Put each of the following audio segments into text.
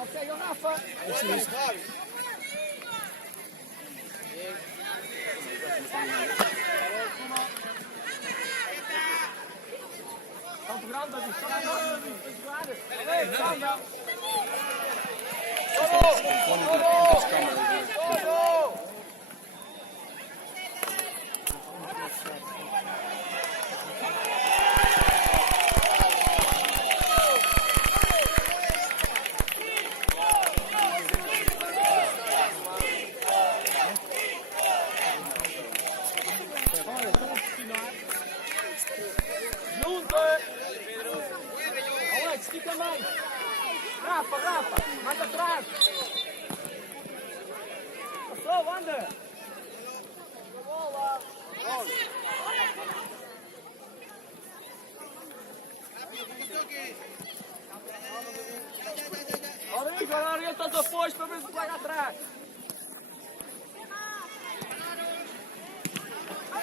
Ok, Rafa. Salto grande, Alex, fica mais. Rafa, mais atrás. Passou, anda. Bola. Agora orienta os apoios para ver se vai atrás.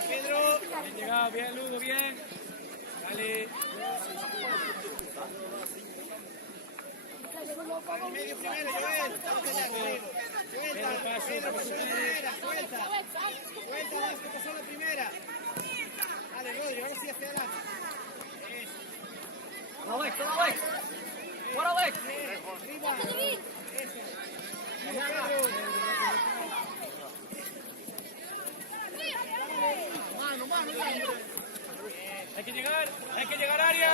Pedro, bien llegado, bien Lugo, bien. Dale. Medio primero, Joel. Suelta. Suelta, que pasó la primera. Dale, Rodri, ahora sí hacia adelante. Alex. Bora, Alex. Arriba. Eso. Pedro. Mano. Hay que llegar área.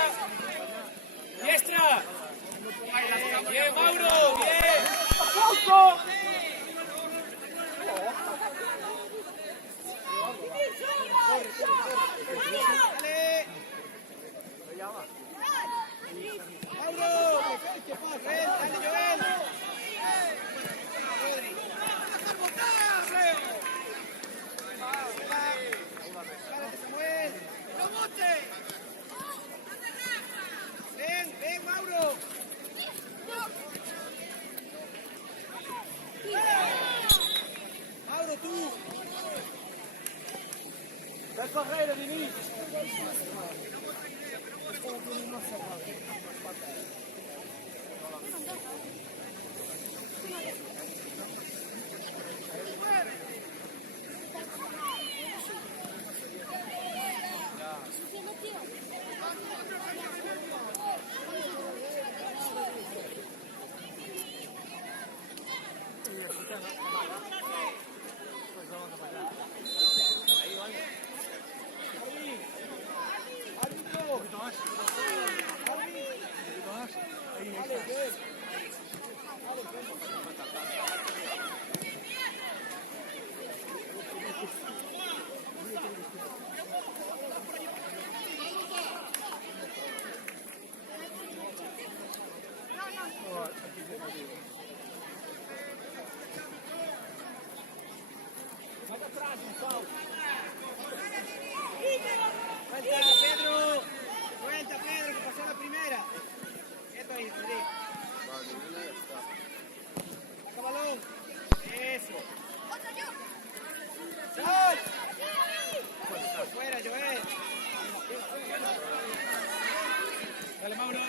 Diestra. Bien, Mauro, bien. ¡Aplauso! Dale. Mauro. Dale, Joel. Rodri. Párate, Samuel. Ven, Mauro. Mauro, tú. Da carreira, Diniz. Suelta, Pedro, que pasó la primera. Esto ahí, Rodri. Saca balón. Eso. ¡Sal! Fuera, Joel. Dale, Mauro.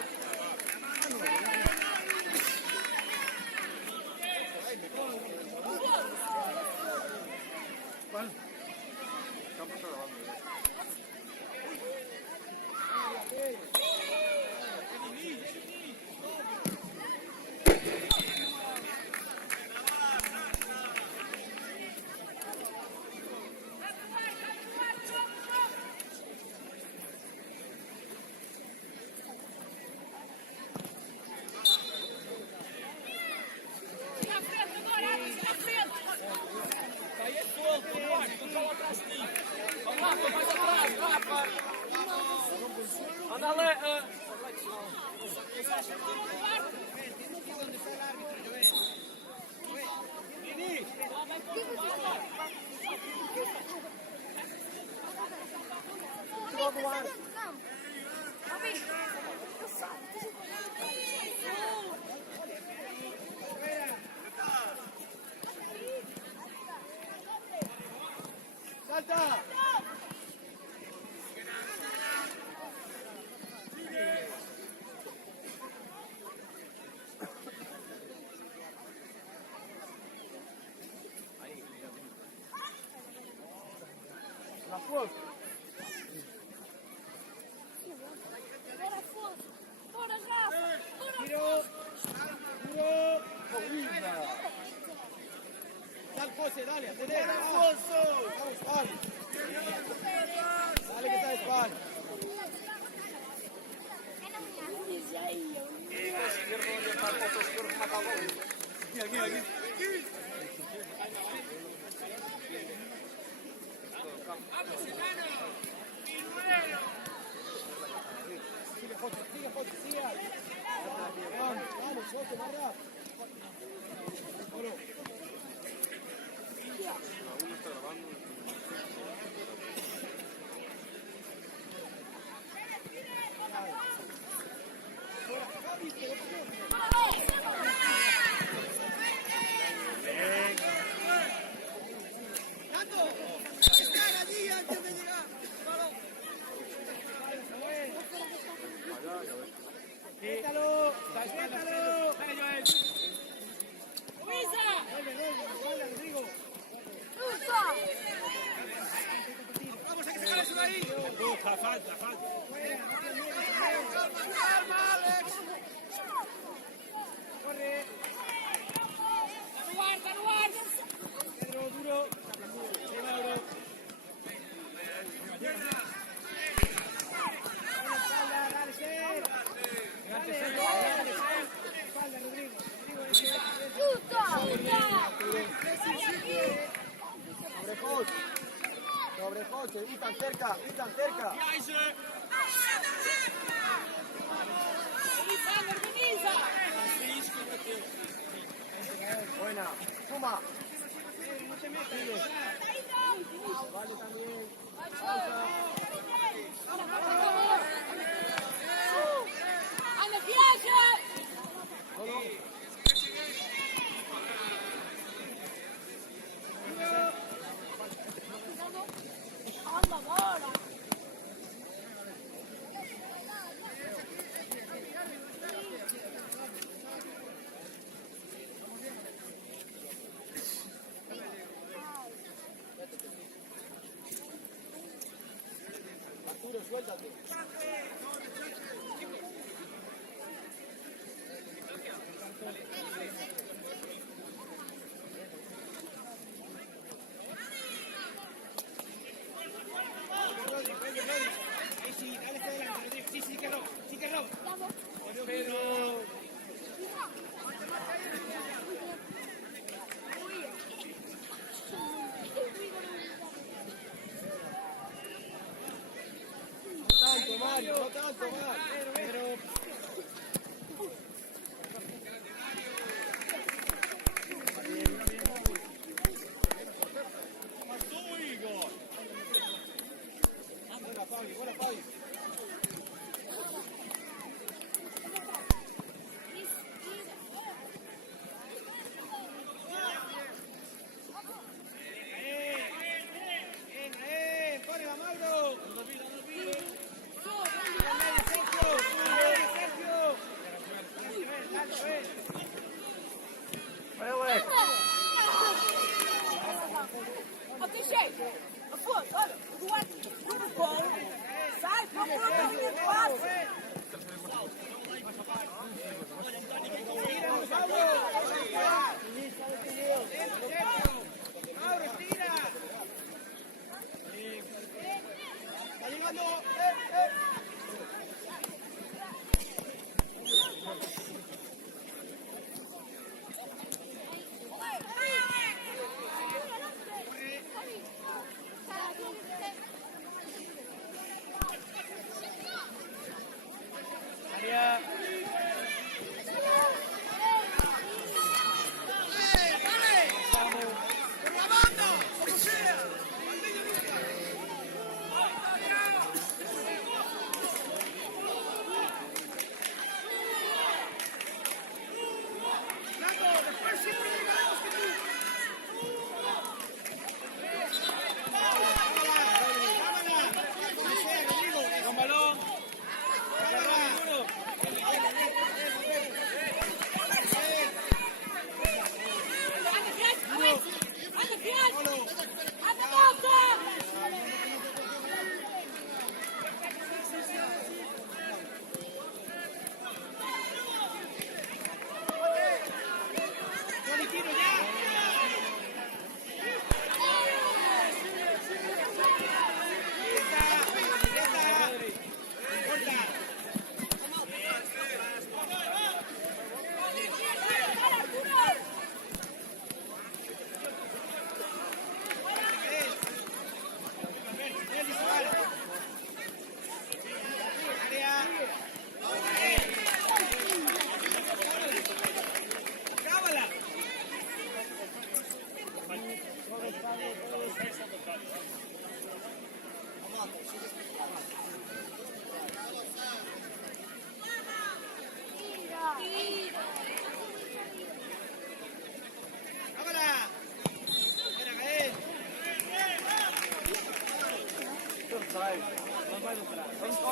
¡Salta! Afonso. Bora, Afonso! Bora, Rafa! Bora, Tiro. Tiro. Corrida. Dale, José, dale, acelera. Alfonso. Vamos, dale. Dale que está de espalda. Sigue, José, sigue. Vamos, José, más rápido. Solo. Suéltalo. Dale, Joel. Vuelve, Rodrigo. Vamos a que se vaya eso de ahí. Falta. Corre. lugar! Pedro, duro. Sí, Mauro. Dale, Ser. Espalda, Rodrigo. Sobre José, Itan cerca. Organiza! Buena. Suma. No te metas. Vale también. ¡Anda, viaja! Solo. ¡Anda, ahora! Arturo, suéltate. Ahí sí, dale hacia adelante, Rodrigo. Sí, que roba. Pedro. No tanto, Mar. Pedro. Buena, Fabi. Corre, va Mauro. Ó, tem jeito. Afonso, olha, do lado do gol, sai, procura o caminho do passe. Mauro, tira. Está llegando. María. Con balón. Anda, viaja, anda, volta!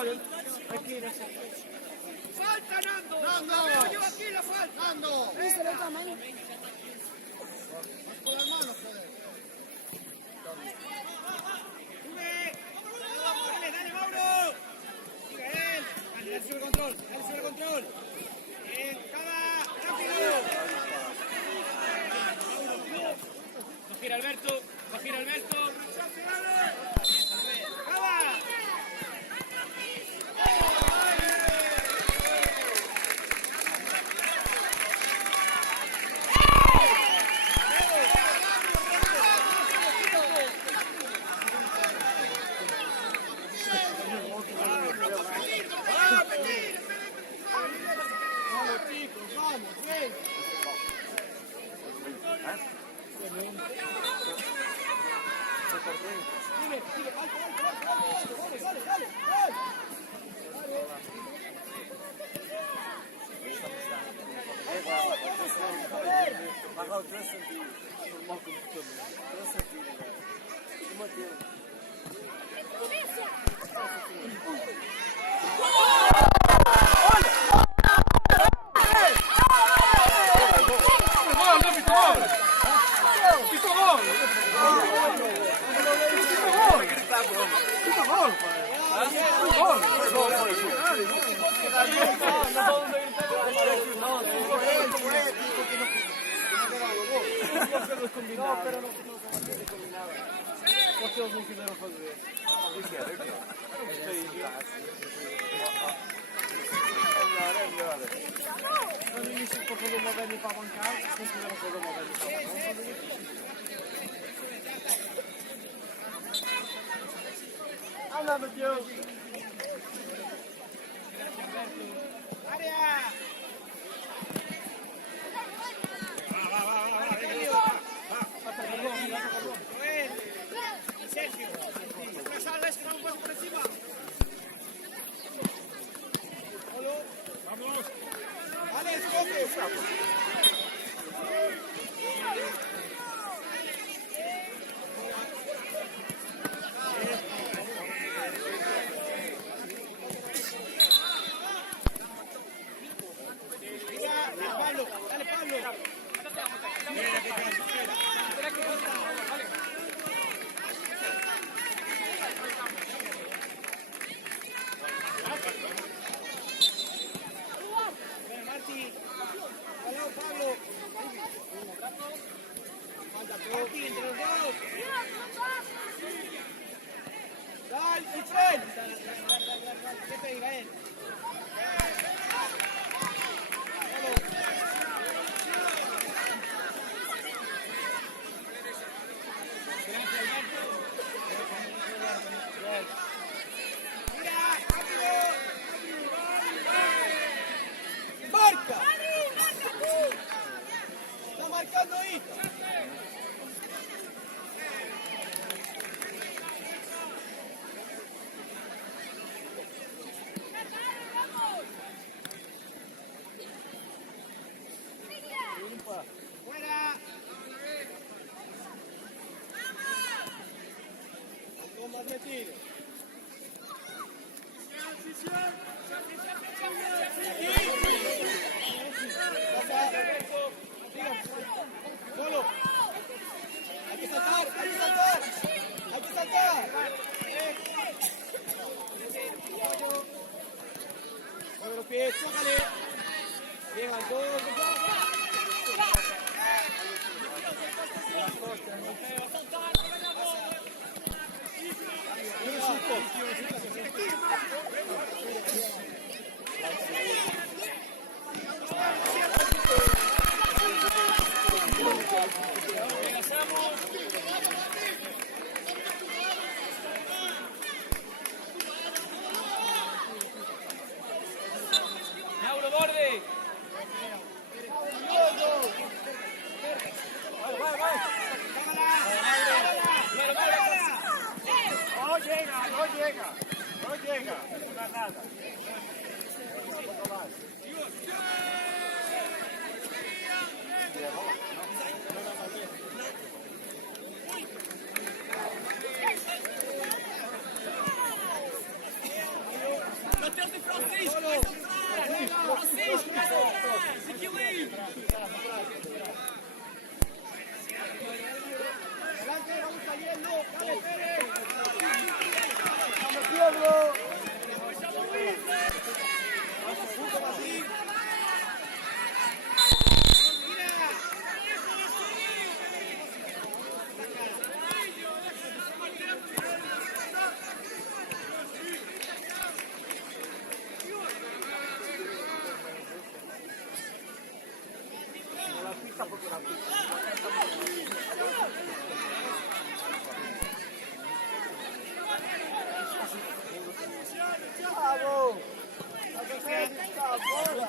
Pablo. Tranquilo. ¡Falta, Nando! ¡Nando! ¡Yo aquí la falta! ¡Nando! ¿Viste la tamaño? Con las manos, joder. ¡Sube! ¡Dale, dale, Mauro! ¡Siga él! Dale sobre el control, dale sobre el control. Bien, Cava, rápido. Va a girar Alberto, va a girar Alberto. Cava. Vamos, chicos, vamos, ven. Pagou 3 centímetros. Normal completamente. 3 centímetros. Uma tela. No, pero no combinaba. Porque eles não quiseram fazer. É melhor. No início, para fazer uma velha para a bancada, não quiseram fazer uma velha para a bancada. Anda, Mateus! ¡Área! Sergio, Casales, que vamos por encima. Vamos. Vale, escoge. Pablo, dale Pablo. Marti, Pablo. Marti, entre los dos. Dale, y Fred. ¿Qué te diga él? Mira, rápido. Marca. Está marcando ahí. Fuera. Toma de tiro. Solo. Hay que saltar, hay que saltar. Hay que saltar. Mueve los pies, tócale. Llega al gol. Mauro Borde. No llega, no llega. No llega. No nada. Adelante, vamos saliendo. Dale, Pérez. ¡Vamos, Pedro! ¡Bravo! ¡A defender esta bola!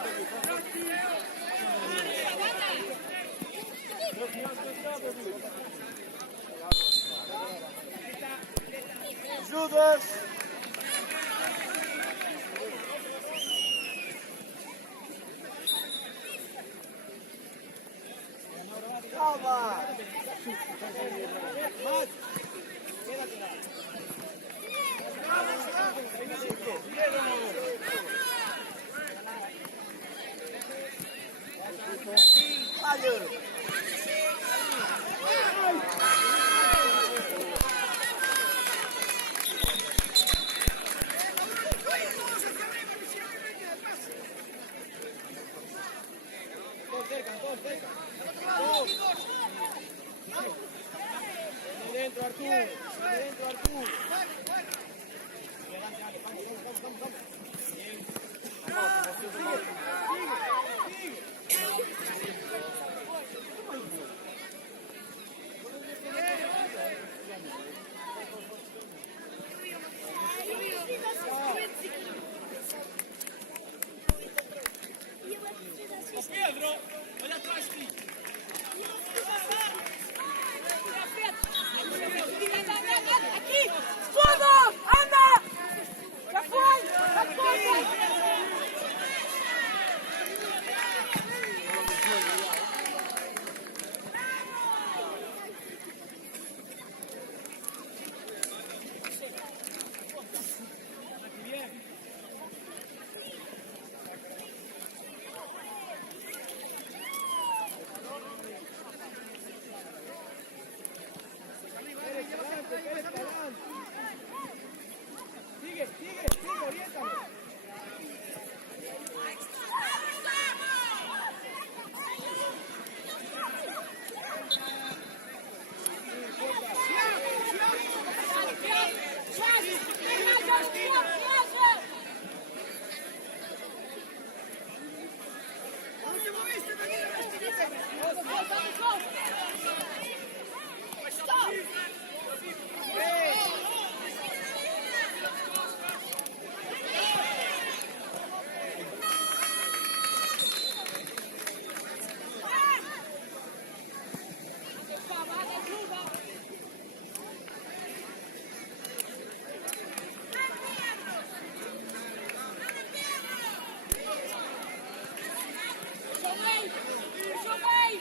¡Judas! ¡Calma! ¡Fallo! Dentro, Artur. Dentro, Artur. Pedro, olha atrás de ti. Aqui! Todos! Anda! Já foi! Já foi! Sigue, oriéntalo. Joguei!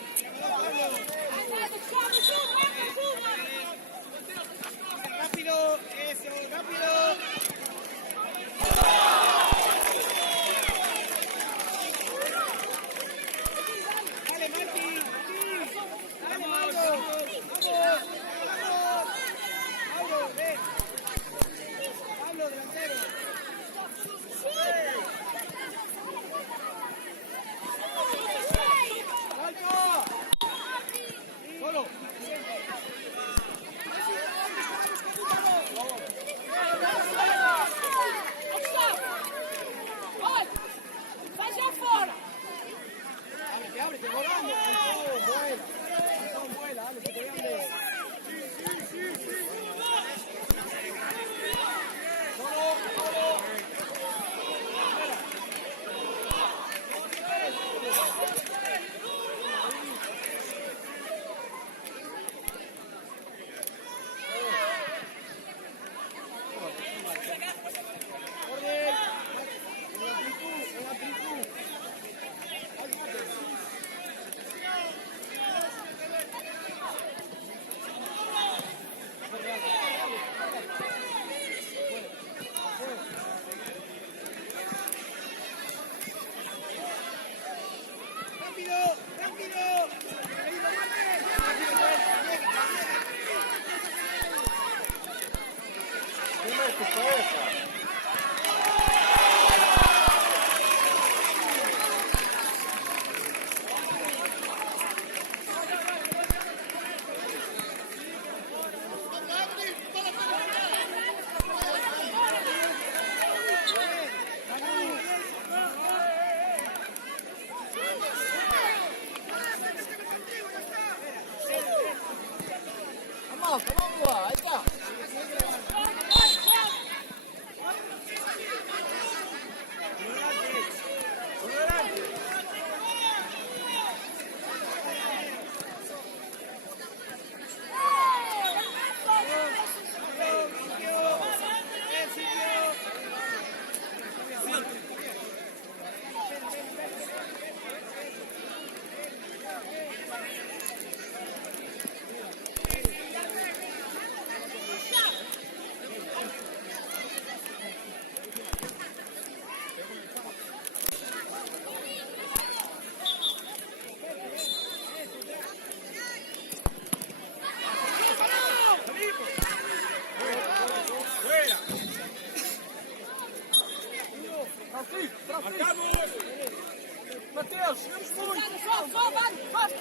Mateus, chegamos muito! Só, vai, faz!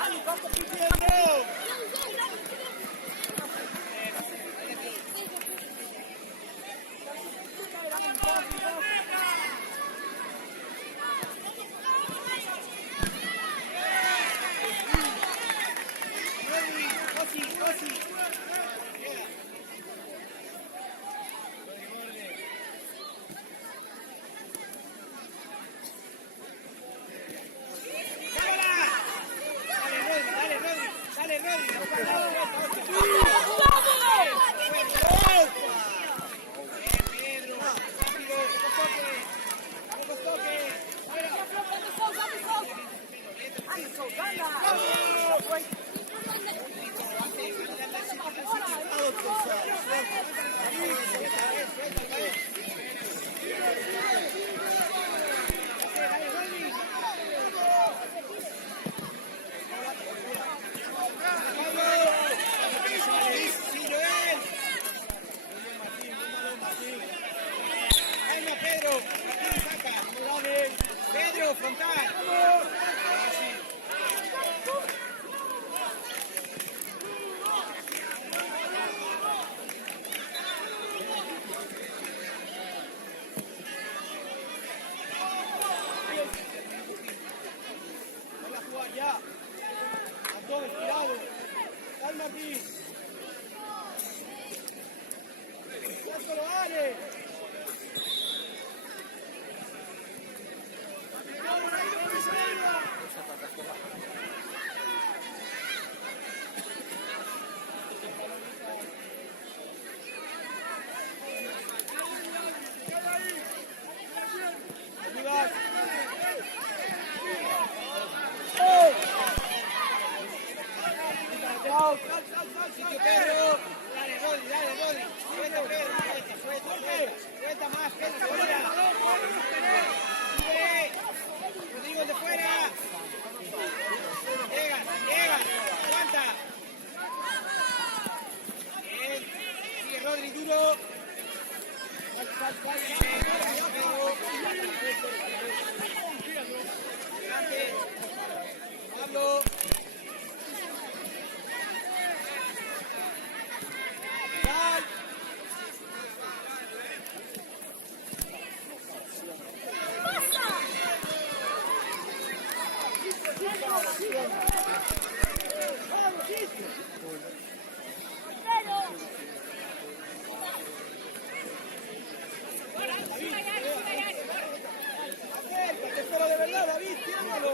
Ali, corta aqui, Pedro, frontal. Vamos a jugar ya. A todos estirados. Calma aquí. Ya solo Ale. Sitio Pedro, dale Rodri, suelta Pedro, suelta más, Pedro, fuera. Rodrigo de fuera. Llega, aguanta. Bien, sigue Rodri duro. Adelante. Pablo. Acércate, pero de verdad, David, tíramelo.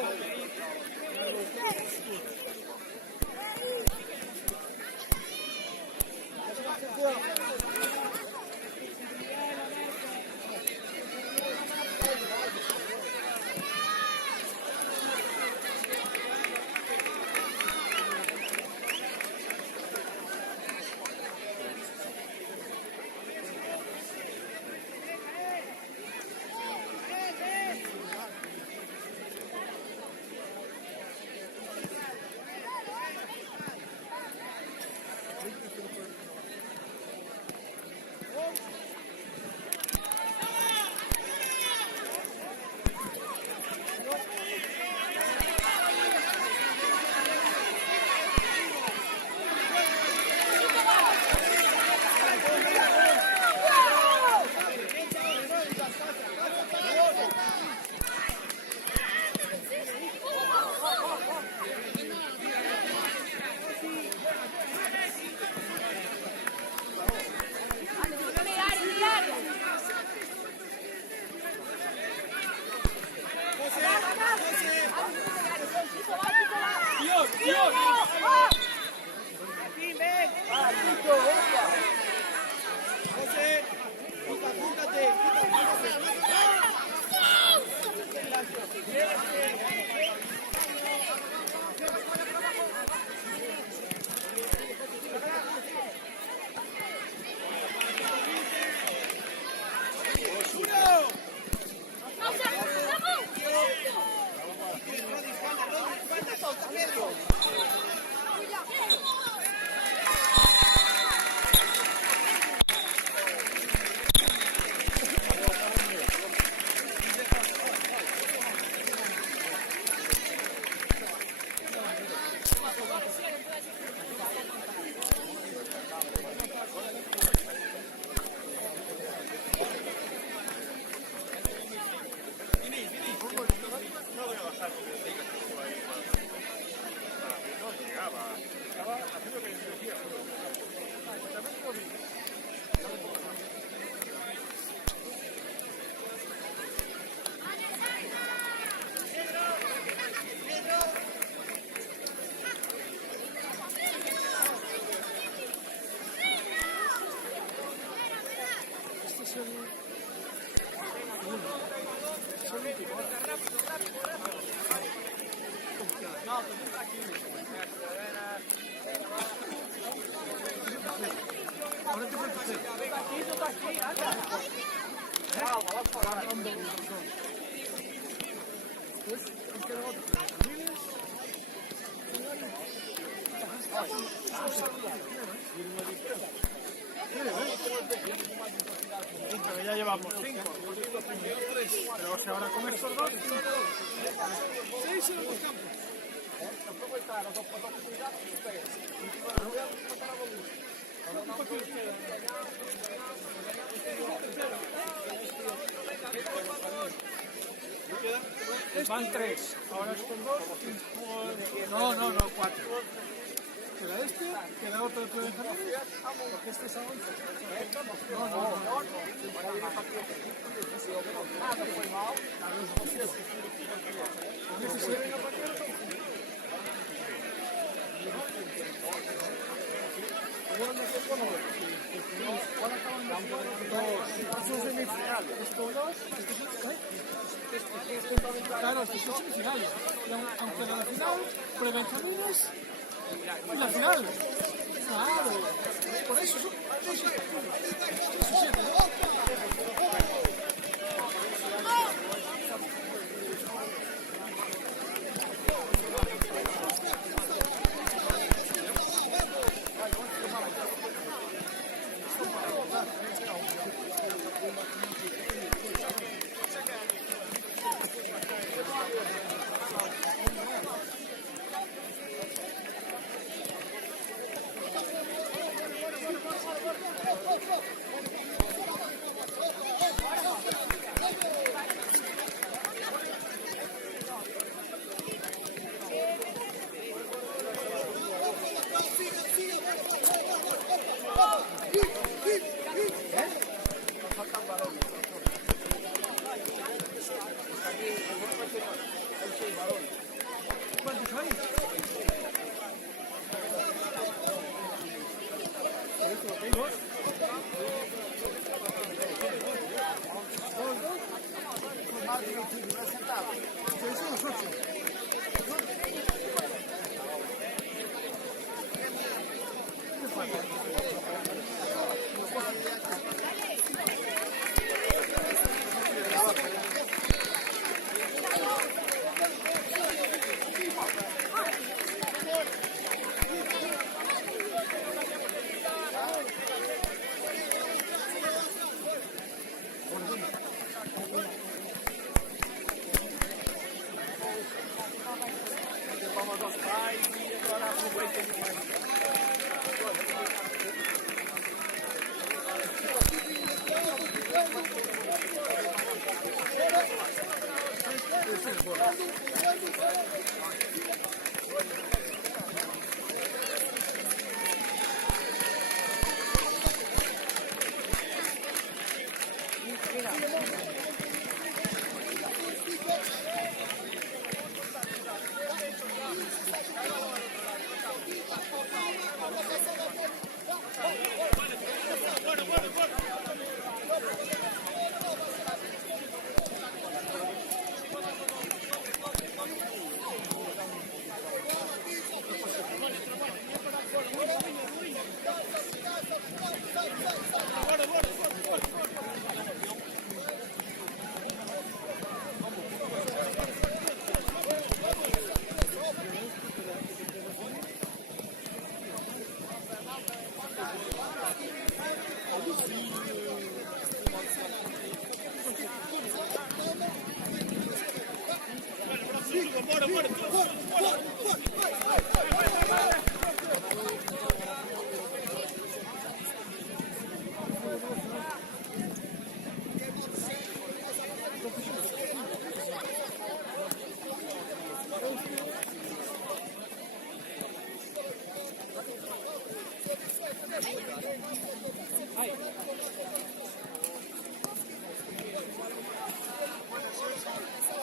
Ya llevamos 5. Pero si ahora con estos dos, 6 en los dos campos. Tampoco está los dos oportunidades. Van 3. Ahora estos dos. No, 4. Queda este, queda otro de Benjamín, porque este es a 11. No. Claro, estos son semifinales. Aunque la final, pre-Benjamines y la final. Claro, por eso son 7.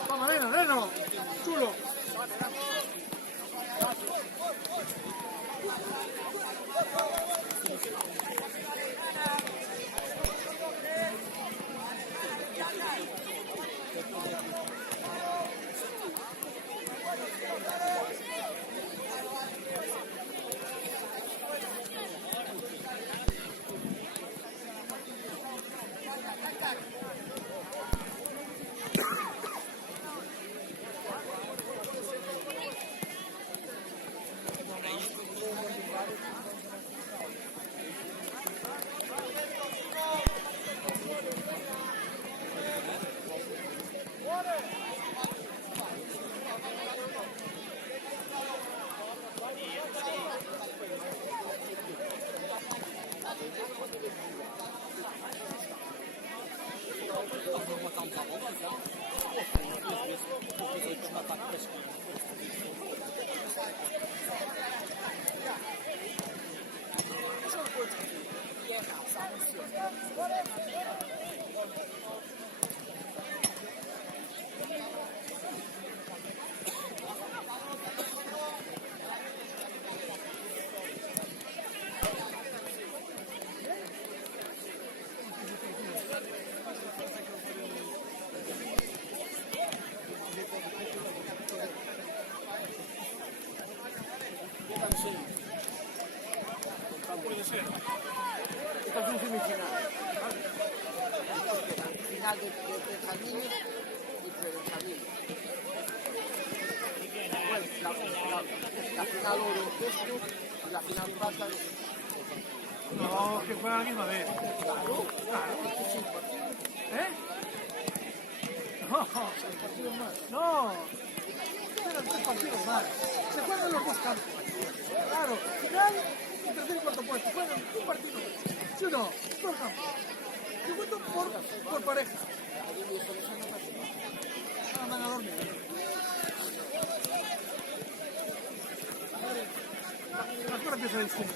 Vamos, Neno, chulo. Puede ser. Esta es un semifinal. Final de Benjamín y pre-Benjamín. Bueno, la final oro esto y la final plata. No, que fuera la misma vez. Claro. ¿Eh? No, no. Eran 3 partidos más. Se juegan los 2 campos. Claro, final y tercer y cuarto puesto. Juegan un partido. ¿Sí o no? 2 campos. Yo cuento por pareja. Andan a dormir. Las cosas empiezan a decir.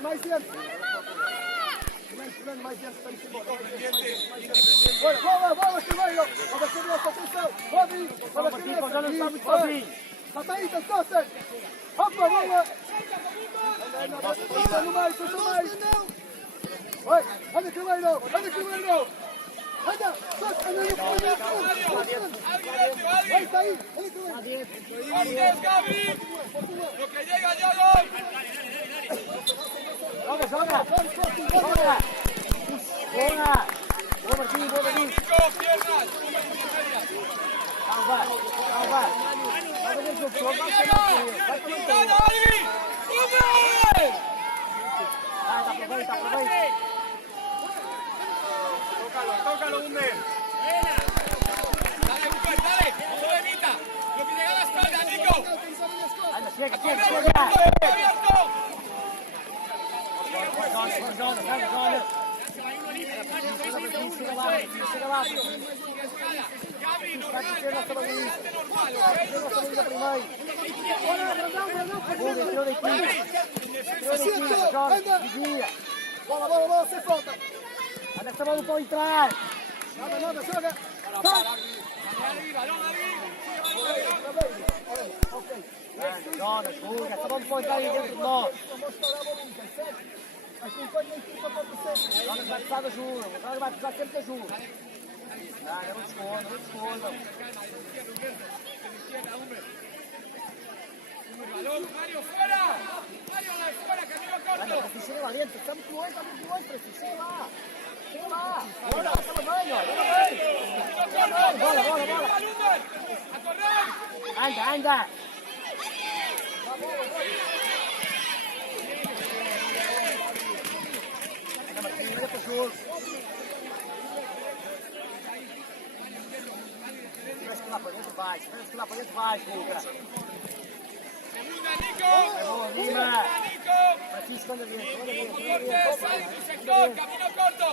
Mais dentro. Mais dentro para ir embora. Bola, primeiro. Vamos ter nossa atenção. Vamos sozinho. Está aí, está costas. Opa, bola. Está no meio, está no meio. Oi, anda primeiro. Anda, solta, anda no meio. Ahí está ahí. Gaby! ¡Lo que llega, Yago! Vamos, Martín, Nico, piernas. Tócalo, Hunder. Dale, Hunder, dale. Sobenita. Lo que llega a la espalda, Nico. Abierto. Gaby, normal, Bola, sem falta. Anda esta bola para entrar. Nada, joga. Jonas, Ruga, esta bola para entrar aí dentro de nós. Acompanha a equipa para você. Jonas vai precisar de ajuda, o Jonas vai precisar sempre de ajuda. Não esconda. Balón, Mario, fuera. Mario, fuera, camino corto. Chega lá dentro, está muito longe, Francisco. Chega lá. Bora, está no banho, Bola. A correr. Anda. Se que lá para dentro vai, Ruga. Segunda, Nico. Lima. Nico. Francisco, anda dentro. Corte, sale tu sector, camino corto.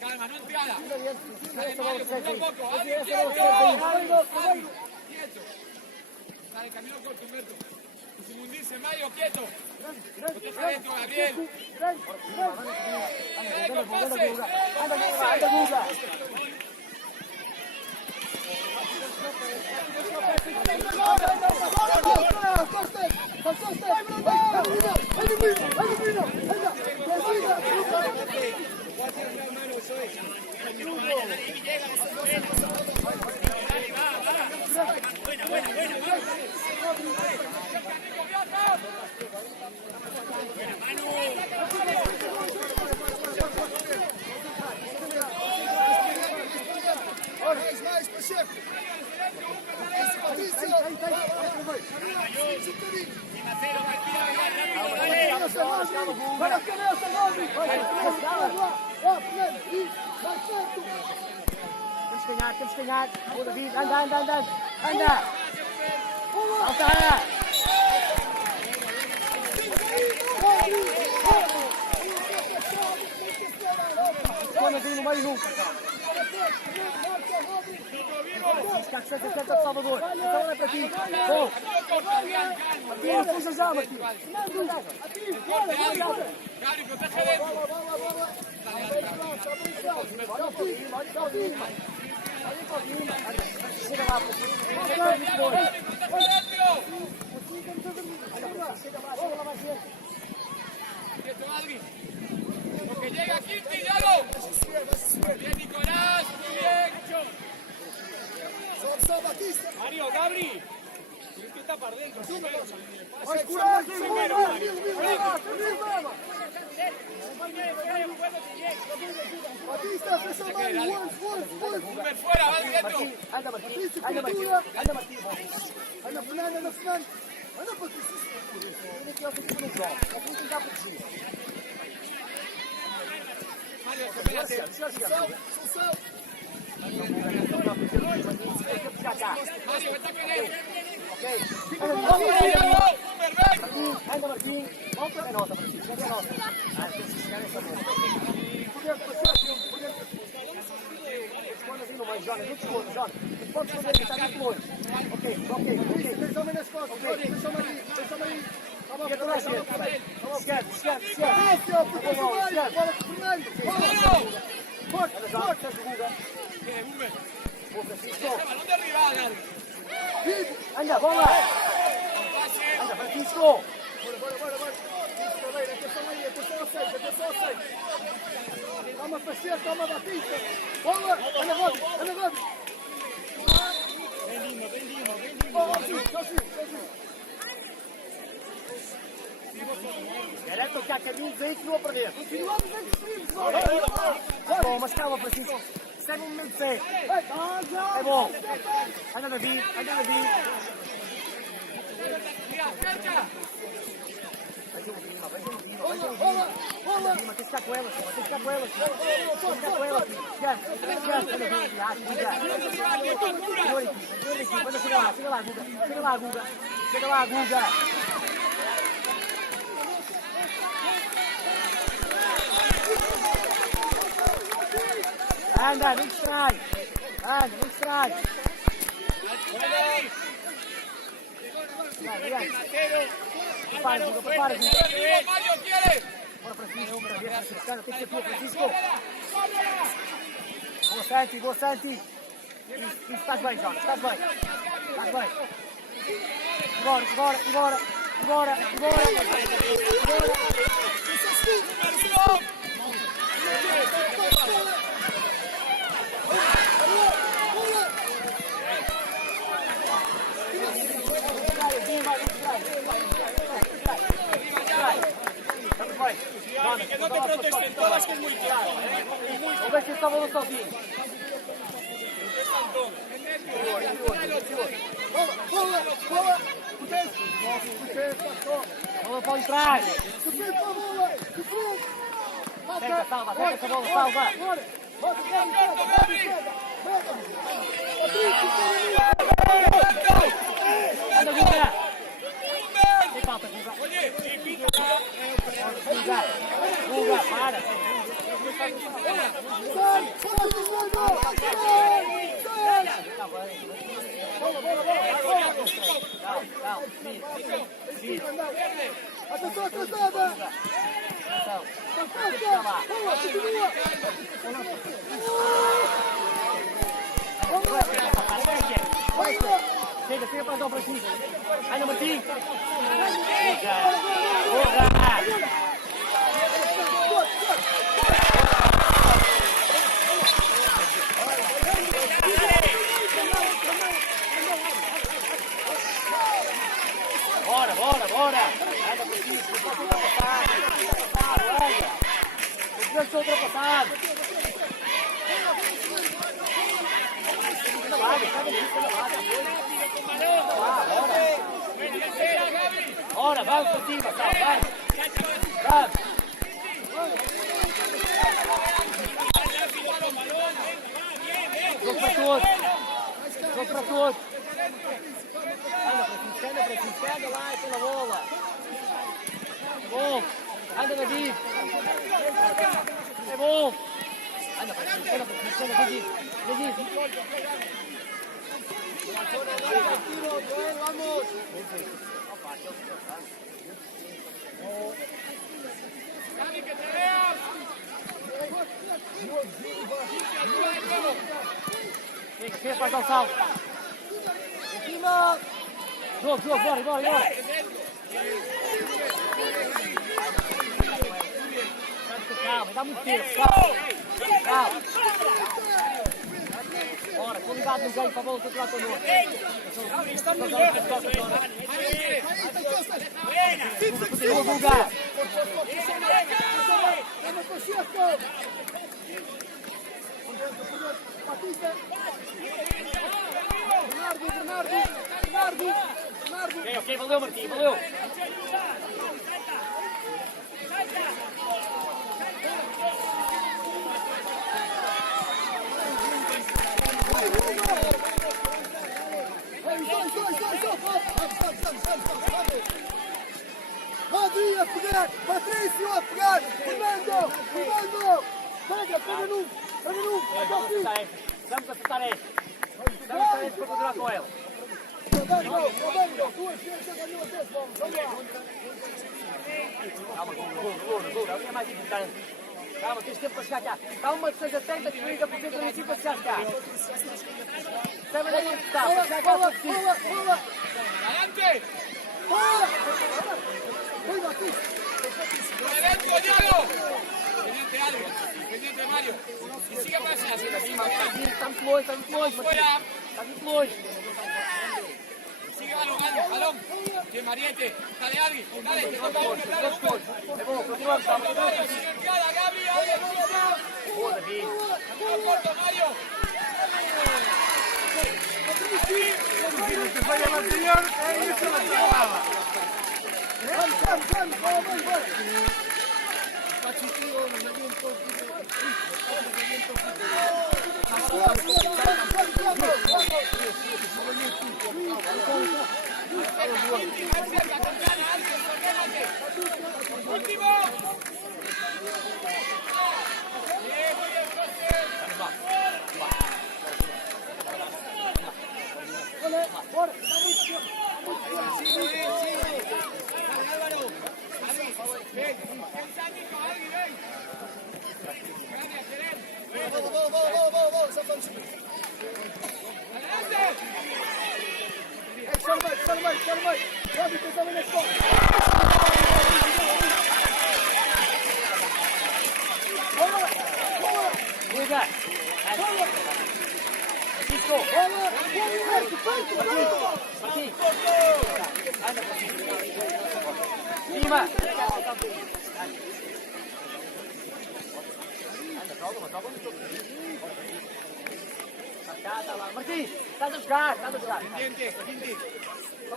Calma, no entrada. Dale, Mario, poco a poco. Quieto. Dale, camino corto, Humberto. Sin hundirse, Mario, quieto. Protege adentro, Gabriel. Anda, Guga. Temos que ganhar. Boa, David. Anda. Alta. Quando vem no meio nunca. Está que senta de Salvador. Então olha para ti. Bom. Martim, puxa já, Martim. Gabri, protege adentro. Chega lá, Protege adentro. chega lá mais gente. Quieto, Adri. Porque llega Kirti, Yalo. Bien, Nicolás. Muy bien. Mario, Gabri. Tienes que tapar dentro. Batista, pressão mais, Humber fuera, va dentro. Anda, Martim. Anda, Fernando. Anda, Patrícia. Tem que ficar no jogo. Tem que ficar protegido. Mario, espérate. Mario, vete con él. Humber, ven. Anda, Martim. É nossa, Martim. É nossa. Tem que chegar nessa mão. Quando vem no meio, joga muito longe, joga. Pode esconder que está muito longe. Ok. Pressão mais nas costas, pressão aí. E toda a gente. Esquece. Bola com o Fernando. Forte, estás o Guga. Bien, Humber. Boa, Francisco. Balón derribado, Gabri. Anda, bola. Anda, Francisco. Atenção a 6. Calma, Francisco, calma, Batista. Bola, anda, Rob. Sozinho. Garanto que há caminhos aí que não a perder. Continuamos a destruir. Bom, mas calma, Francisco. Segue um momento sério. É bom. Anda, David. Mira, cerca. Bola. Tem que ficar com elas. Chega lá, Guga. Anda, não distrai. Prepara, Guga. Mario, quiere. Bora, Francisco. Tem que ser tua, Francisco. Boa, Santi. Isso, estás bem, João. Estás bem. Embora. Que no te protesten todas, que es muy claro. Vamos ver se estava sozinho. Bola. Bola para trás. Defende para a bola. Defende. Pega essa bola, salva. Anda, Guga. Tem falta, Guga. Guga, para. Calma. Atenção, cruzada! Boa, continua! Chega para dar para ti. Anda, Martim. Bora! Anda para ti. Não estou ultrapassado. Bora, vamos para cima, vai. Vamos. Jogo para todos. Anda para ti, pega lá pela bola. Bom, anda David. É bom. Anda para ti, David. Vamos. Dani, que te veas. Chega para dar o salto. Em cima. Jogo, bora. Calma, dá muito tempo. Calma. Bora, qualidade no ganho para a bola continuar connosco. Estamos juntos. Continua a lugar. Ok, valeu, Martim, valeu. Rodrigo a pegar, Patrício a pegar, Fernando, pega no, até o fim. Vamos acertar este para continuar com ele. Roberto, duas vezes já ganhou a vez, vamos lá. Calma, gol, é mais importante. Calma, tens tempo para chegar cá. Calma, que seja 30% da equipa para chegar cá. Sabe onde é que está? Bola. Adelante. Adentro, Diego. Pendiente Mario. Y sigue para allá. Está muito longe. Fuera. Está muito longe. Sigue balón. Bien, Mariette. Dale, Adri. Dale. É bom, continuamos. Mario, sigue entrada, Gabi. Boa, David. Corto, Mario. O que foi a anterior é isso que falava. Vamos, Último. bora. Martim, estás a jogar. Pendiente.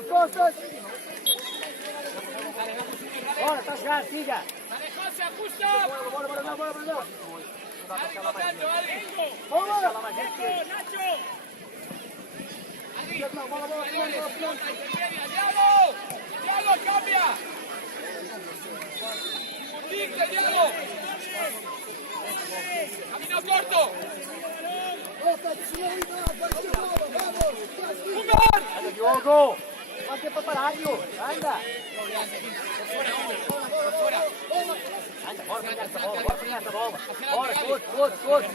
Costas. Bora, está a jogar, siga. Dale, José, ajusta. Bora. Adri, botando, Adri. Bora. Nacho. Adri. Bola. Diego, cambia. Dicte, Diego. Camino corto. Anda, Diogo. Quanto tempo para parar, Diogo? anda. Anda, bora pegar essa bola, bora pegar essa bola. Bora, todos.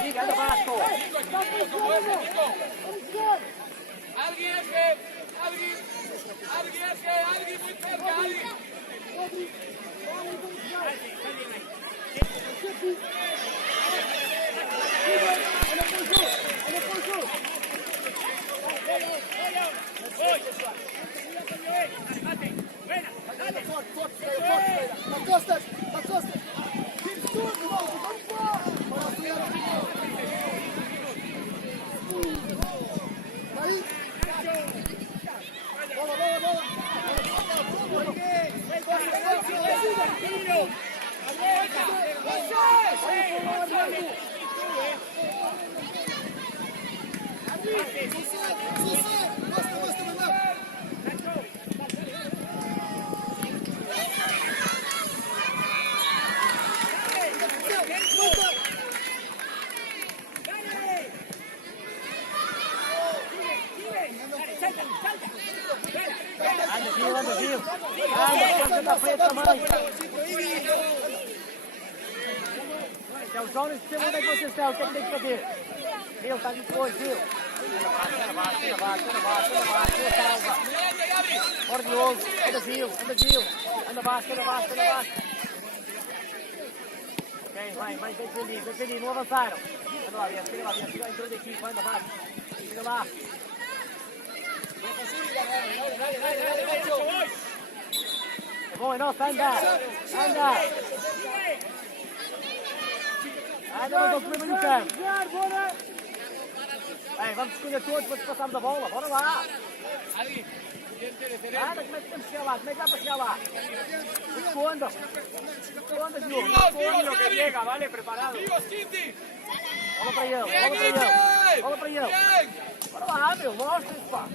Siga, anda baixo. Alguien muy cerca, alguien. Anda, Gil. Anda na frente também. É o João, onde é que você está? O que é que tem que fazer? Gil, está depois, Gil. Anda baixo. Bora de novo. Anda, Gil. Anda baixo. Vem defendido, não avançaram. Anda lá, chega, entrou de equipe, anda baixo. Chega lá. É bom, é nosso, anda, mas o problema no campo. Vamos escolher todos para passarmos a bola, bora lá. Anda, como é que temos que chegar lá? Como é que dá para chegar lá? Esconda, Diogo. Esconda, que chega, vale, preparado. Bola para ele. Bora lá, meu, mostra isso, pá.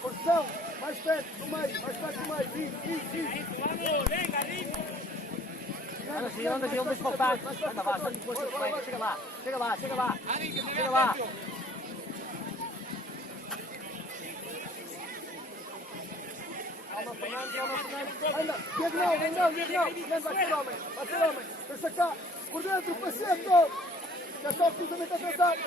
Porção, mais perto do meio. Vamos, venga, ritmo. Anda, Gil, deixa voltar. Anda, vá, chega lá. Anda, diagonal. Vai ser homem. Deixa cá, por dentro, para centro. Já está o cruzamento atrasado.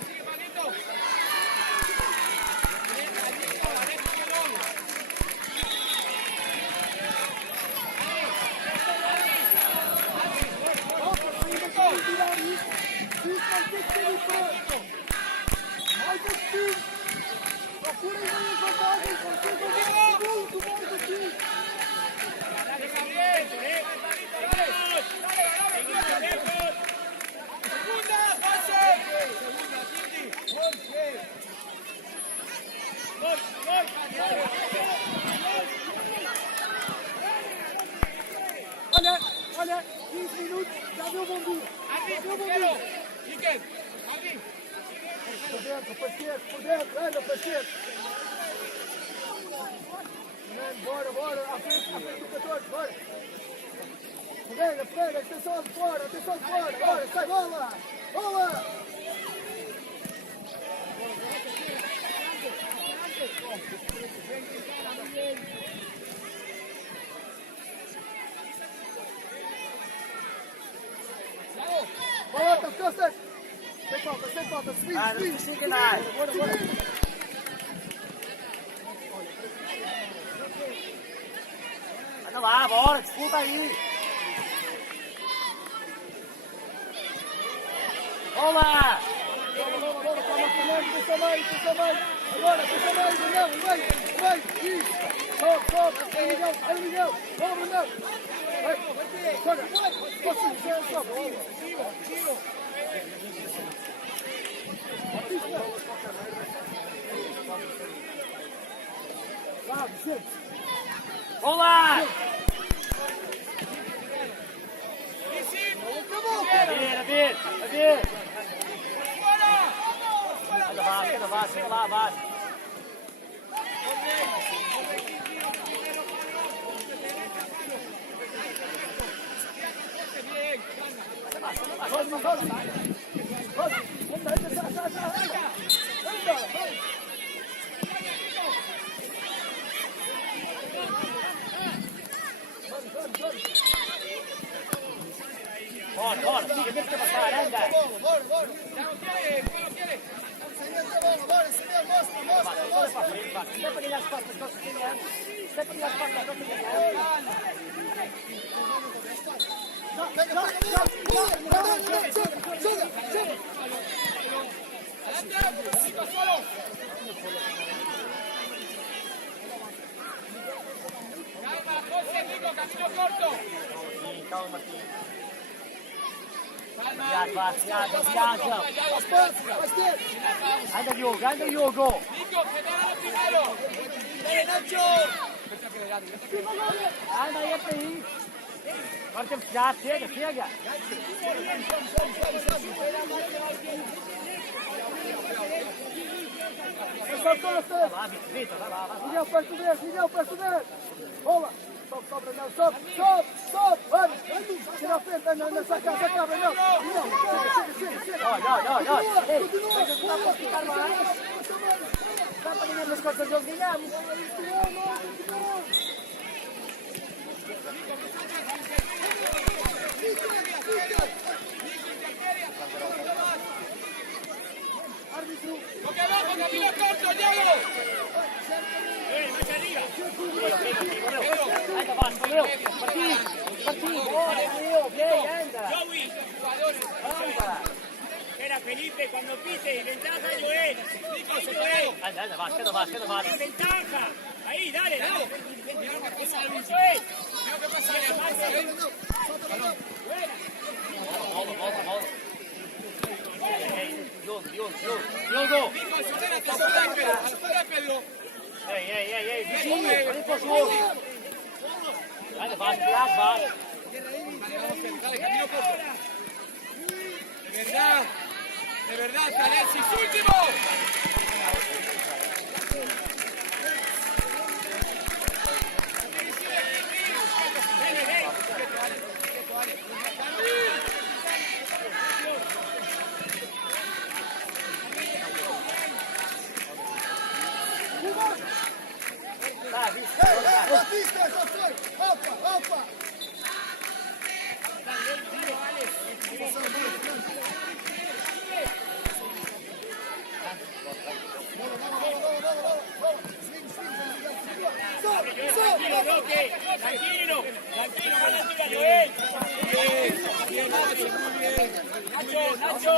Olha, 15 minutos, já deu bom dia. Por dentro, anda, paciente. Bora, à frente do 14, bora. Pega, atenção de fora, bora, sai, bola. Bota, Costas. Sem falta, subir. Bora. Anda lá, bora, disputa aí. Olá! Puxa mais. Agora, puxa mais, vai. Sobe, é o Miguel. Vamos, Miguel. Vai, joga. Posso, só. Vá, Vicente. Olá! A ver. Anda, vai, chega lá, vai. Thiago quiere, Thiago quiere. Sempre nas costas, costas de ganhar. Sempre nas costas, costas de ganhar. Adelante, Nico solo. Calma, José, Nico, camino corto. Calma, Marquinhos. Calma. Viaja. Anda, Diogo. Nico, prepáralo primero. Dale, Nacho. Anda aí, aí. Agora temos que já, chega. Vai lá, Vitor, vai lá. Miguel, perto dele. Bola. Sobe, Brandão, sobe. Vamos. Tira a frente, anda, saca, Brandão. Chega. Olha. Ei, Continua. mas não dá para ficar mais. Dá para ganhar nas costas do jogo, ganhamos. Toque abajo, camino corto, Diego. Anda, Vasco, meu. Marquinhos, bora, meu, vem, anda. Anda. Espera, Felipe, cuando pise, ventaja, Joel. Nico, se fue. Anda, Vasco. Ventaja. Ahí, dale. Mira lo que pasa, Luis. Joel. Mira lo que pasa, Bola. Diogo. Nico, supérate, a la espalda de Pedro. Ei, vizinho, olha para o jogo. Anda, Vasco. Dale, camino corto. De verdad, Alexis, último. Tá, viu? Opa. Tranquilo, tranquilo, Joel. Bien, Nacho, muy bien. Nacho.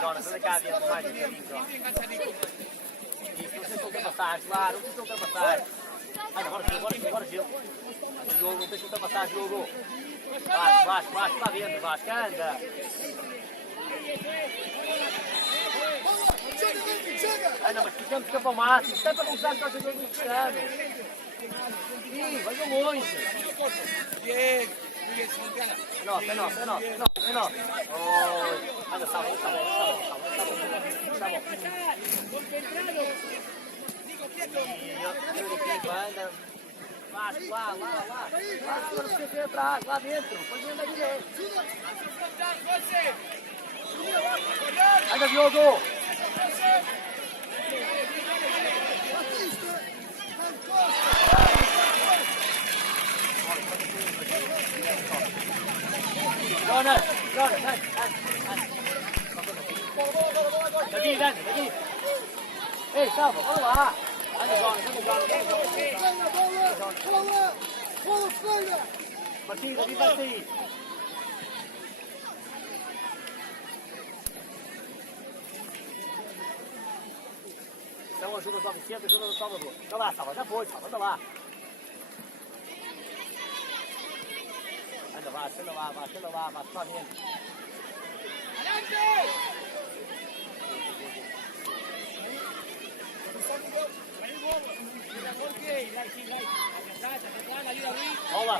Jonas, anda cá, adiante, mais devagarinho, Jonas. Isso, não sei se ultrapassar, claro, não sei se ultrapassar. Agora Gil. Diogo, não deixa ultrapassar, Diogo. Vasco, lá dentro, Vasco, anda. Anda, mas ficamos campo ao máximo, até para começar com os jogadores do Cristiano. Sim, vajam longe. Bien, Santana. É nosso. Anda, tá bom. Anda. Vasco, lá. Agora você vem atrás, lá dentro. Pode vir andar direito. Anda, Diogo. Jonas, David. Ei, salva, vamos lá. Anda, Jonas. Bola feia. Marquinhos, David vai sair. Então ajuda do Vicente, ajuda do Salvador. Anda lá, Salva, já foi, Salva, anda lá. Anda, vai para dentro.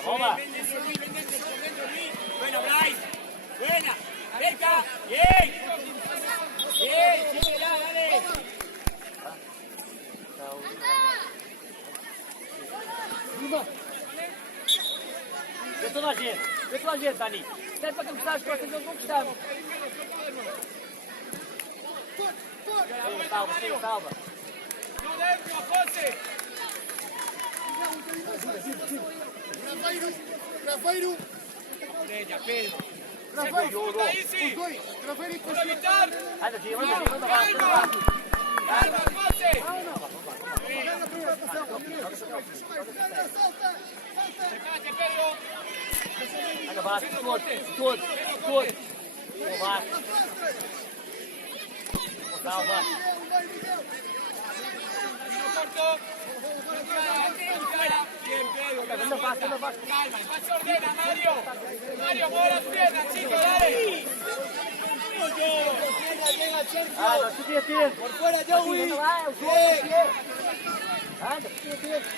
Bola. Bueno, Bryce. Buena. Cerca. Bien. Síguela, dale. Vê toda a gente, Dani. Até para começar as coisas nós conquistamos. Salva. No dentro, José. Rafael. Bella, Pedro. Rafael. Ahí sí. Os dois. Rafael e Por evitar. Anda aqui, anda aqui, anda Calma. Calma, pase. Sacate, Pedro. Anda, Vasco, escuta. Ô, Vasco. Dá o Vasco. Corto. Bien, Pedro. Anda, Vasco. Calma, el pase ordena, Mario. Mario, mueve las piernas, chicos, dale. Ah, não subia tempo. Por fuera, Joey. Anda lá, o jogo. Anda, subia tempo.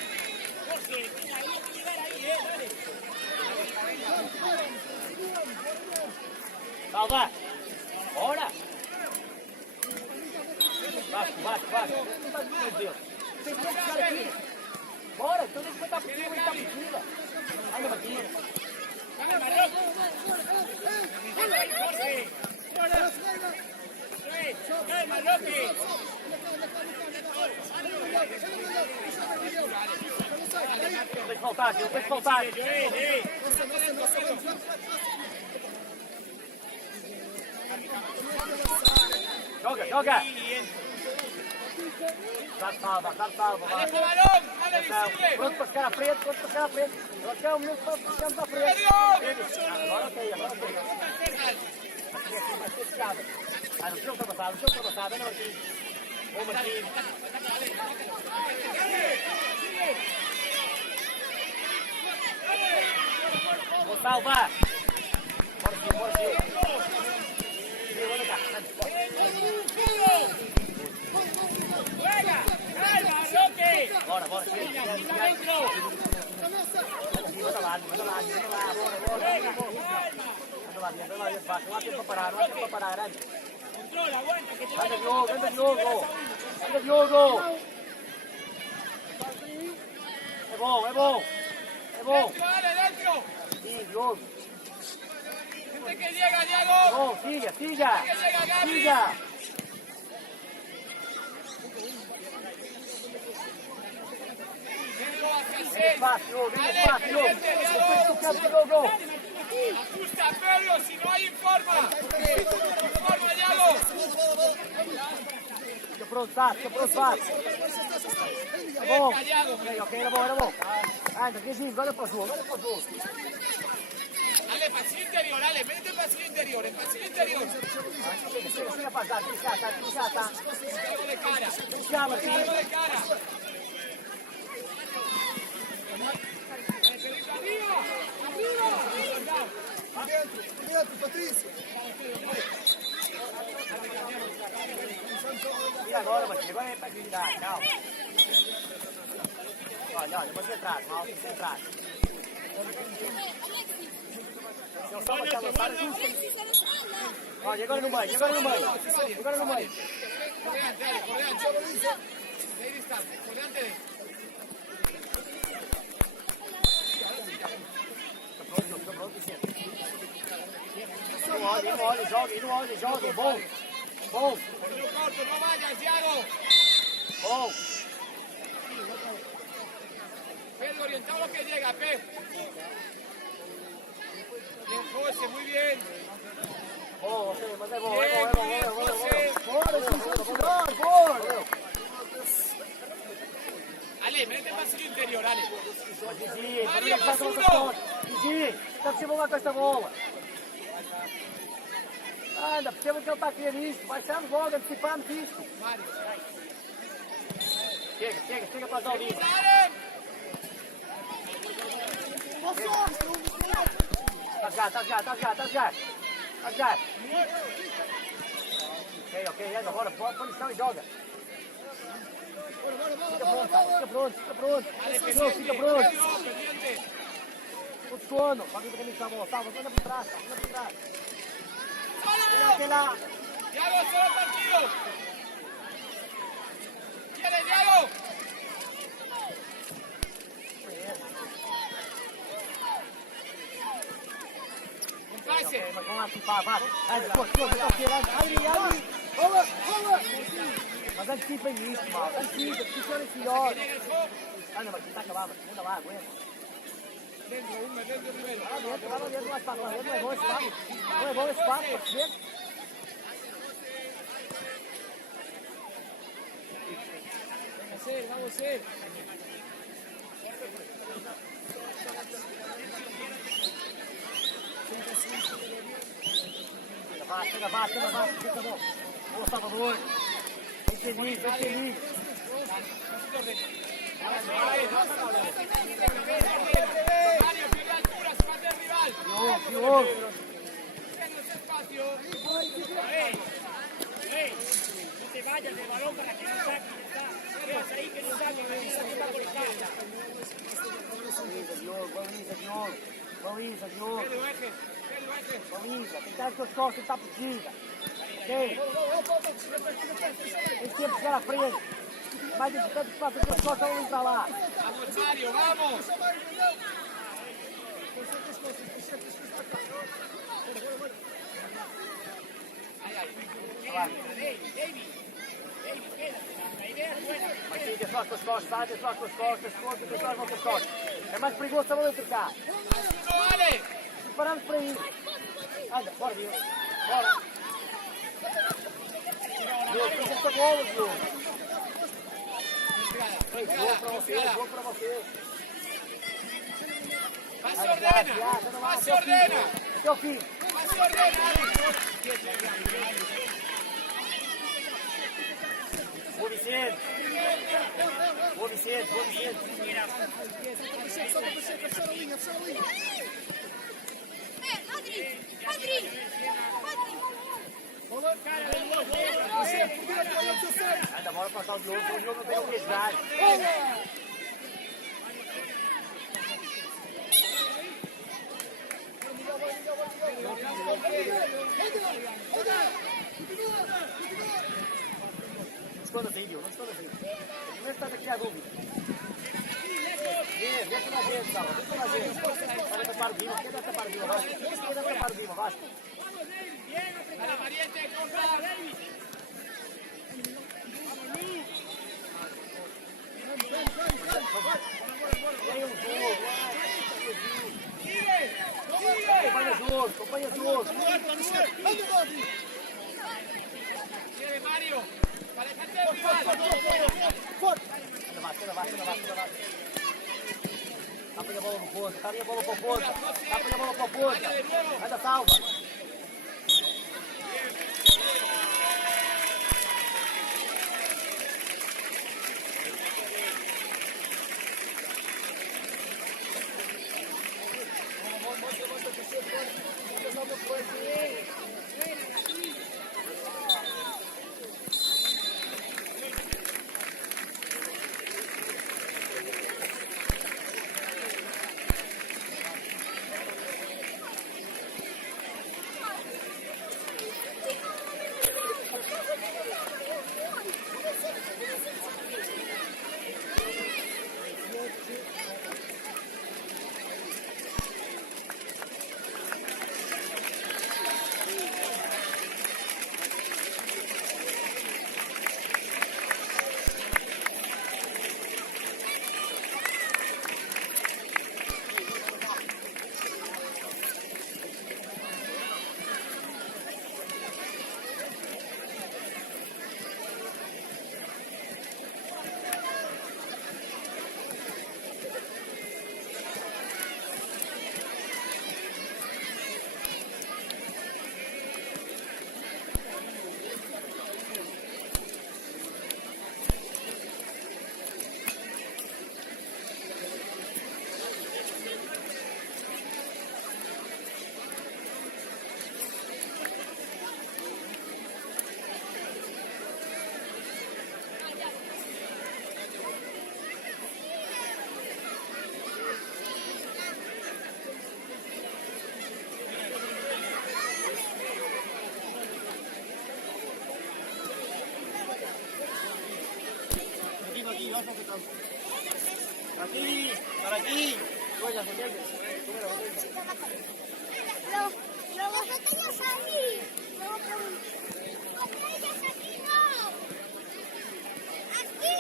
Salva. Bora. Vasco. Meu Deus. Tem que ficar aqui. Bora, então tem que botar por cima e tá por cima. Anda, Matinho. Não tem que faltar, não tem que faltar. Joga. Dá salva. Aleja el balón, dale visible. Pronto para chegar à frente. Agora é o minuto para chegarmos à frente. Agora ok. Aqui vai ser fechado. Ah, não precisa ultrapassar, anda Marquinhos. Ô Marquinhos. Vou salvar. Bora, Anda cá. Bora. Manda lá. Anda lá, vai. Não há tempo para parar, anda. Controla, aguanta, que te Anda, Diogo. É bom. dentro. Sim, Diogo. Gente que llega, Diego. Bom, siga. Que llega, Gabi. Vengo hacia el centro. Fácil, Dale, pendiente, Diego. Diogo. Ajusta, Pedro, si no hay informa. Diego. Fica pronto, Vasco. Tá bom. Ok, era bom. Anda, Guizinho, olha para o jogo. Dale, pasillo interior, dale, vete en pasillo interior. Siga passar, já tá. Algo de cara. Já, Marquinhos. Algo de cara. Dentro, Patrícia. E agora, Marquinhos? Agora é para agilidade, calma. Olha, concentrado, mal concentrado. Não só para avançar aqui. Olha, agora no meio. Por delante, Ahí distancia, por delante de él. Fica pronto, senta. Não olha, joga, bom. Pedro corto, no vayas, Diego. Bom. Pedro, orientado lo que llega, Pedro. Bien, José, muy bien. Bom, ok, mas é bom. Bien, José. Bora. Ale, mete el pasillo interior, Ale. Maria, Passudo! Gigi, está por cima com esta bola. Anda, perceba que ele está a querer isto. Baixamos logo, antecipamos isto. Chega para as alvinhas. Está já. Ok, anda, bora, põe no chão e joga. Fica pronto. Fica pronto. O sono. Para que ele chamou. Salva, anda por trás. Olha lá. Diego, solo partido. Viene, Diego. Un pase. Vamos lá, vai. Abre. Rola. Mas antecipa isso, mal. Antecipa, funciona melhor. Anda, mas está acabado. Anda lá, aguenta. dentro Rivero. Vamos dentro más para adentro, no es espacio. No es espacio, bien. Vamos a ser. Chega baixo, fica bom. Boa, Salvador. Entendi. Mario, pierde altura, se mete el rival. Pior. Tiene ese espacio. No te vayas del balón para que no saques. Veas ahí que no saques, que está por espalda. Valoriza, Diogo. Pelo eje. Valoriza, tem que estar com as costas, está protegida. Ok? Tem tempo de chegar à frente. Mais importante que faça com as costas, vamos entrar lá. Vamos, Mario, vamos. Mas sim, deixa com as costas, vai, deixa com as costas, conta, deixa com as costas. É mais perigoso também trocar. No vale. Paramos por aí. Anda, bora, Diogo. Bora. Diogo, fica essa bola, Diogo. Boa para você. Más se ordena. Más se ordena. Até o fim. Más se ordena. Boa, Vicente. Anda, bora passar o Diogo não tem o resgate. Esconda-se aí, Diogo, não esconda-se aí. Primeiro está aqui a dúvida. Deixa na gente, Salva, deixa na gente. Vai tapar o Dima, quem vai tapar o Dima? Vasco. A la Mariette, corta. Vem um jogo. Acompanha jogo. Viene Mario. Para dejarte el rival. Anda vai. Tapa a bola no ponto, tapa a bola para o ponto. Anda, salva. Aquí. Oye, Pero botellas ahí. Botellas aquí no. Aquí.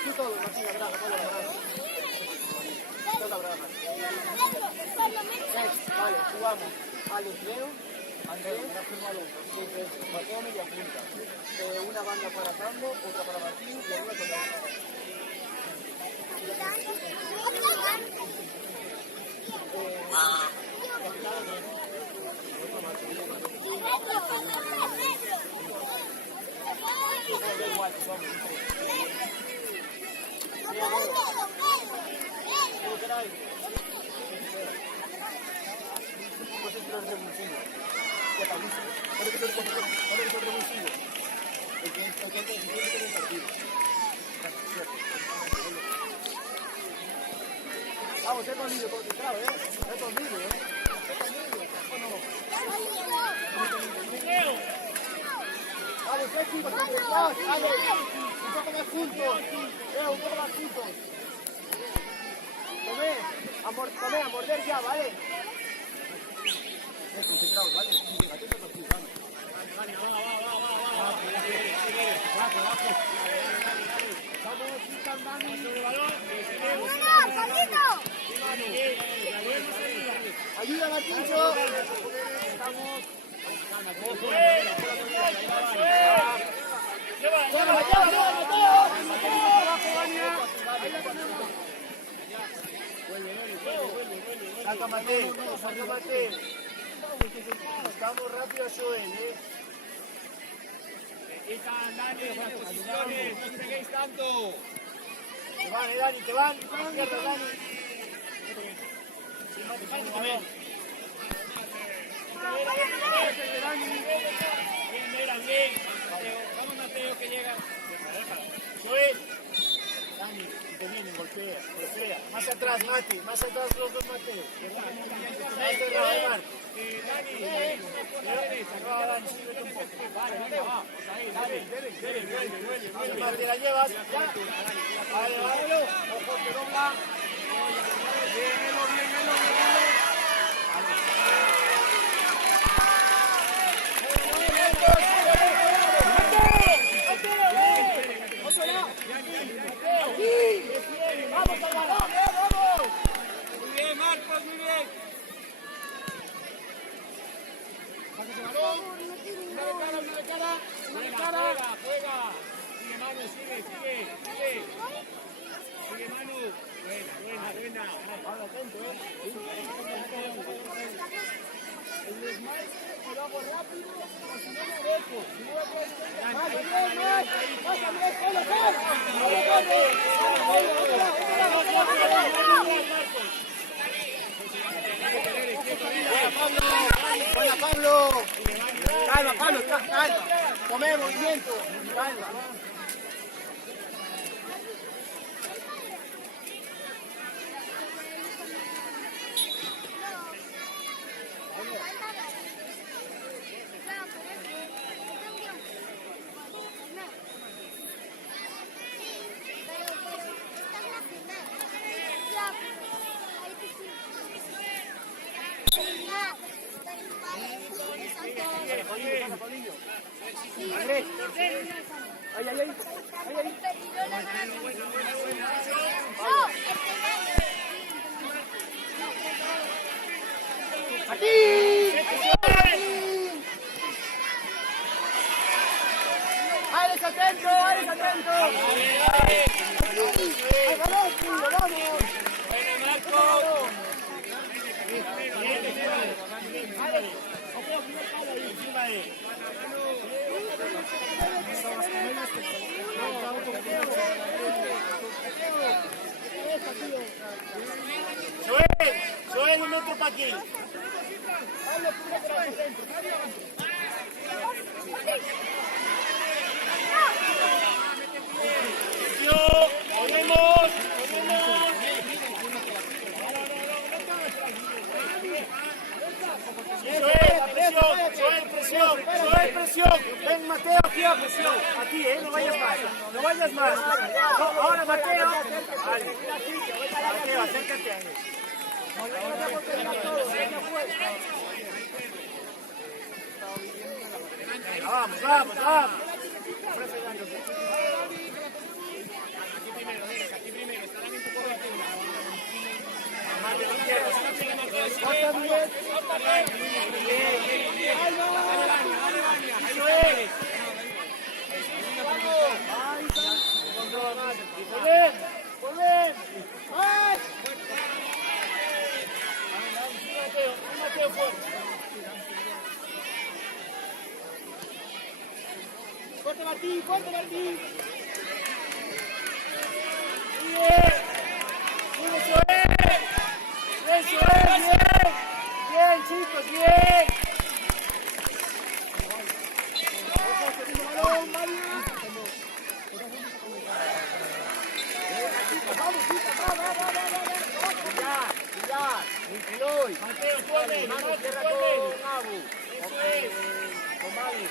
Aquí todo, Martín, abrazo, todo abrazo. Todo abrazo. Vale, jugamos. Alex, Leo, Andrés, Mateo media punta. Una banda para Sando, otra para Martín y una para Vamos, es conmigo, concentrado, es conmigo, Vale, tres chicos, concentrados, vale, un poco más juntos, un poco más juntos. Tomé, a morder ya, ¿vale? Concentrados, ¿vale? Atentos aquí, vale. Ayuda, Martincho. Estamos. Saca Mateo. Estamos rápido, Joel, Están, Dani, las posiciones, no os peguéis tanto. Te van, Dani, te van. Izquierda, Dani. Bien. Vamos, Mateo, que llega. Joel. Dani, interviene, golpea. Más atrás, Mati. Más atrás los dos, Mateo. Dani, Vale, va. Dale. Mati, la llevas. Ya. Vale. Ojo, que dobla. Bien, Elo. Muy bien, Marcos, muy bien. Juega. Sigue, Manu, sigue. Sigue, Manu. Buena. Vale, atento, El desmayo lo hago rápido, o si no me dejo. Si no me Buena, Pablo. Calma, Pablo, calma. Tomé movimiento. Calma. Andrés. Ay. ¡Aquí! ¡Alex, atento! ¡Vamos! Joel, un metro para aquí. Joel, presión. Ven, Mateo, aquí a presión. Aquí, no vayas más. Ahora, Mateo. Vale. Mateo, acércate a él. Vamos. ¡Fuerte Martín! ¡Fuerte Martín! ¡Eso es! ¡Eso es! ¡Bien! ¡Bien, chicos! ¡Bien! ¡Balón, María! ¡Vamos, chicos! ¡Vamos! ¡Ya! ¡Eloy! ¡Mateo, corre! ¡Mano, cierra con Abu! ¡Eso es! ¡Con Mali!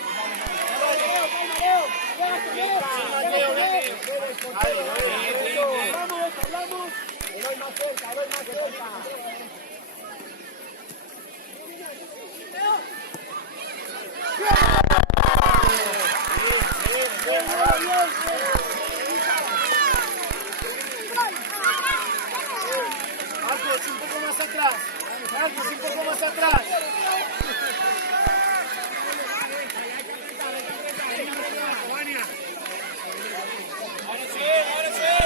¡Hablamos! ¡Eloy más cerca! Marcos, un poco más atrás. Ahora sí.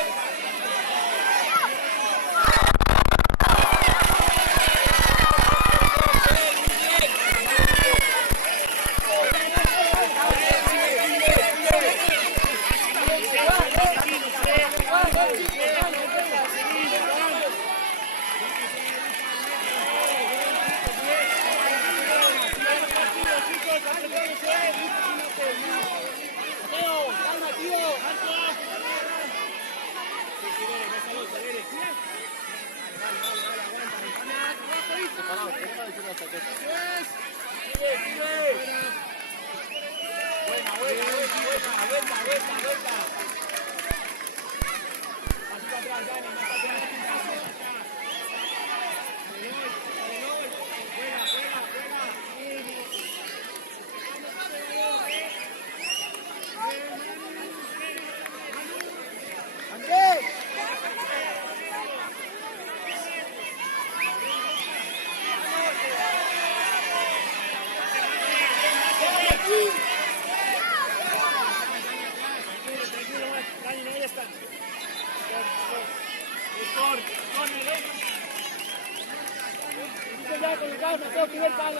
Mateo, primer palo.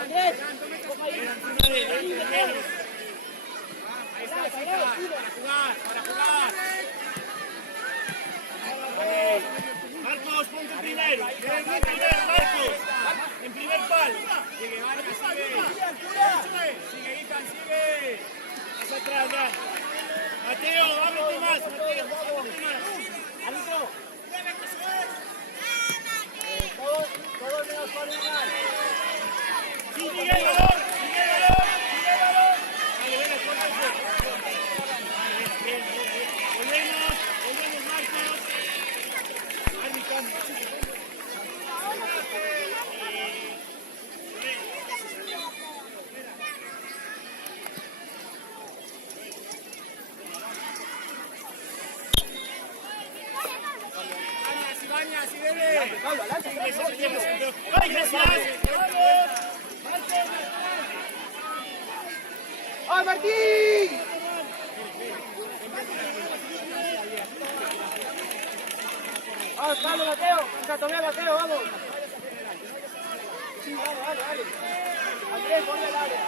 Andrés, coja ahí. Para jugar. Marcos, ponte primero. Marcos. En primer palo. Sigue, Marcos, sigue, Ethan, sigue. Más atrás, ya. Mateo, ábrete más. Adentro. Todo menos por final. Sigue el balón. Vale, ven, esfuerzo. Volvemos, Marcos. Si debe. ¡Ay, gracias! ¡Ay, Martín! Vamos, dale, Mateo. Todavía Mateo, vamos. Sí, dale. Andrés, ponle el área.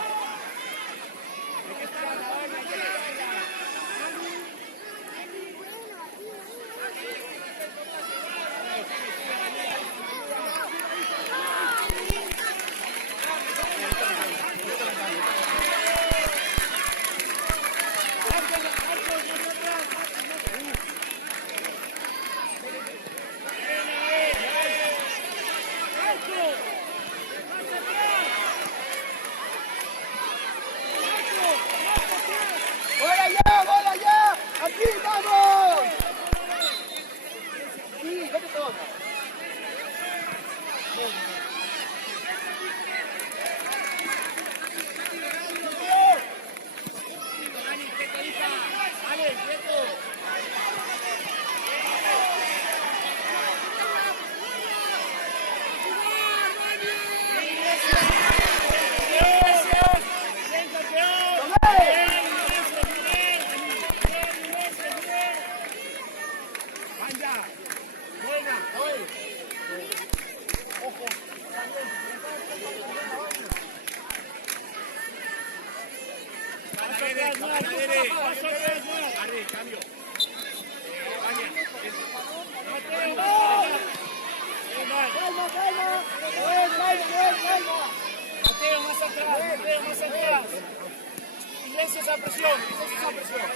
presión. Esa presión.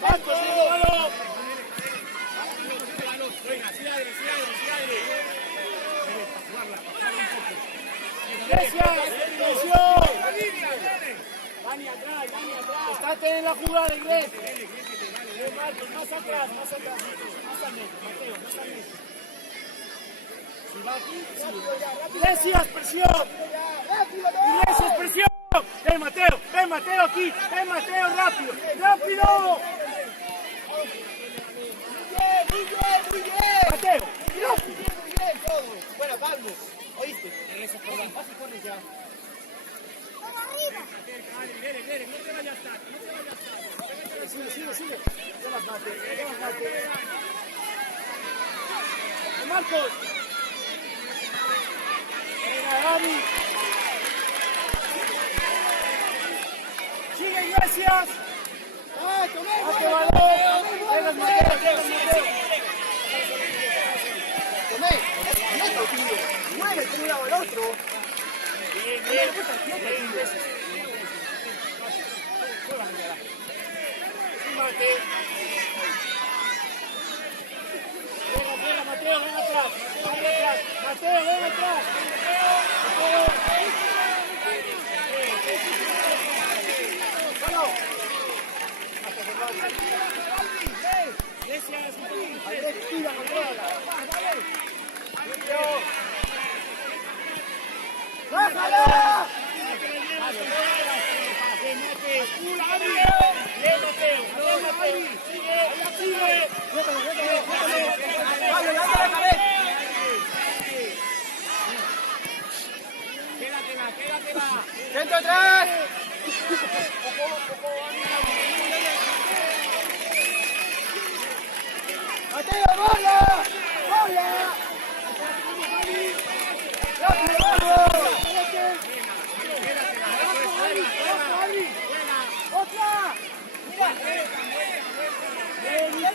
Marcos, lindo balón. Venga, sigue aire, sigue aire, sigue aire. Iglesias, presión. Dani atrás, Dani atrás. Estate en la jugada, Iglesias. Marcos, más atrás, más atrás. Más al medio, Mateo, más al medio. Si va aquí, sí. Iglesias, presión. Iglesias, presión. Ven Mateo aquí. Ven Mateo, rápido. ¡Rápido! Muy bien. Mateo, rápido. Muy bien todo. Bueno, vamos. ¿Oíste? Eso es por vas y corres ya. Viene, no te vayas a estar. Sigue. No las mates. Marcos. Venga, Dani. Sigue Iglesias. ¡Hace balón! ¡Venga, Mateo! Tomé. Muere de un lado al otro. Bien. Mate. Venga, Mateo, ven atrás. Mateo, ven atrás. ¡Vamos! Tira, controla. ¡Bájala! Quédatela. ¡Centro atrás! ¡Mateo, bola! ¡Bola! ¡Rápido, vamos! ¡Otra!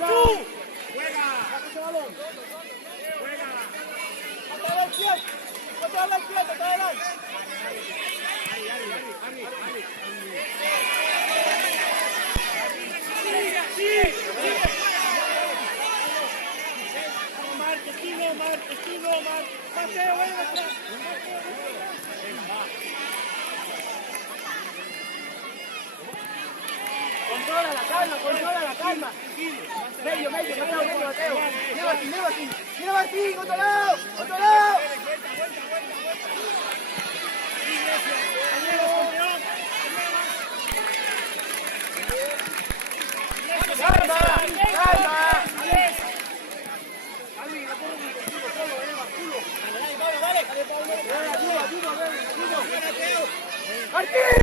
¡Tú! Juega. Mateo, ven atrás. Controla la calma. Medio, Mateo. Mira Martín, otro lado. Calma. Martín.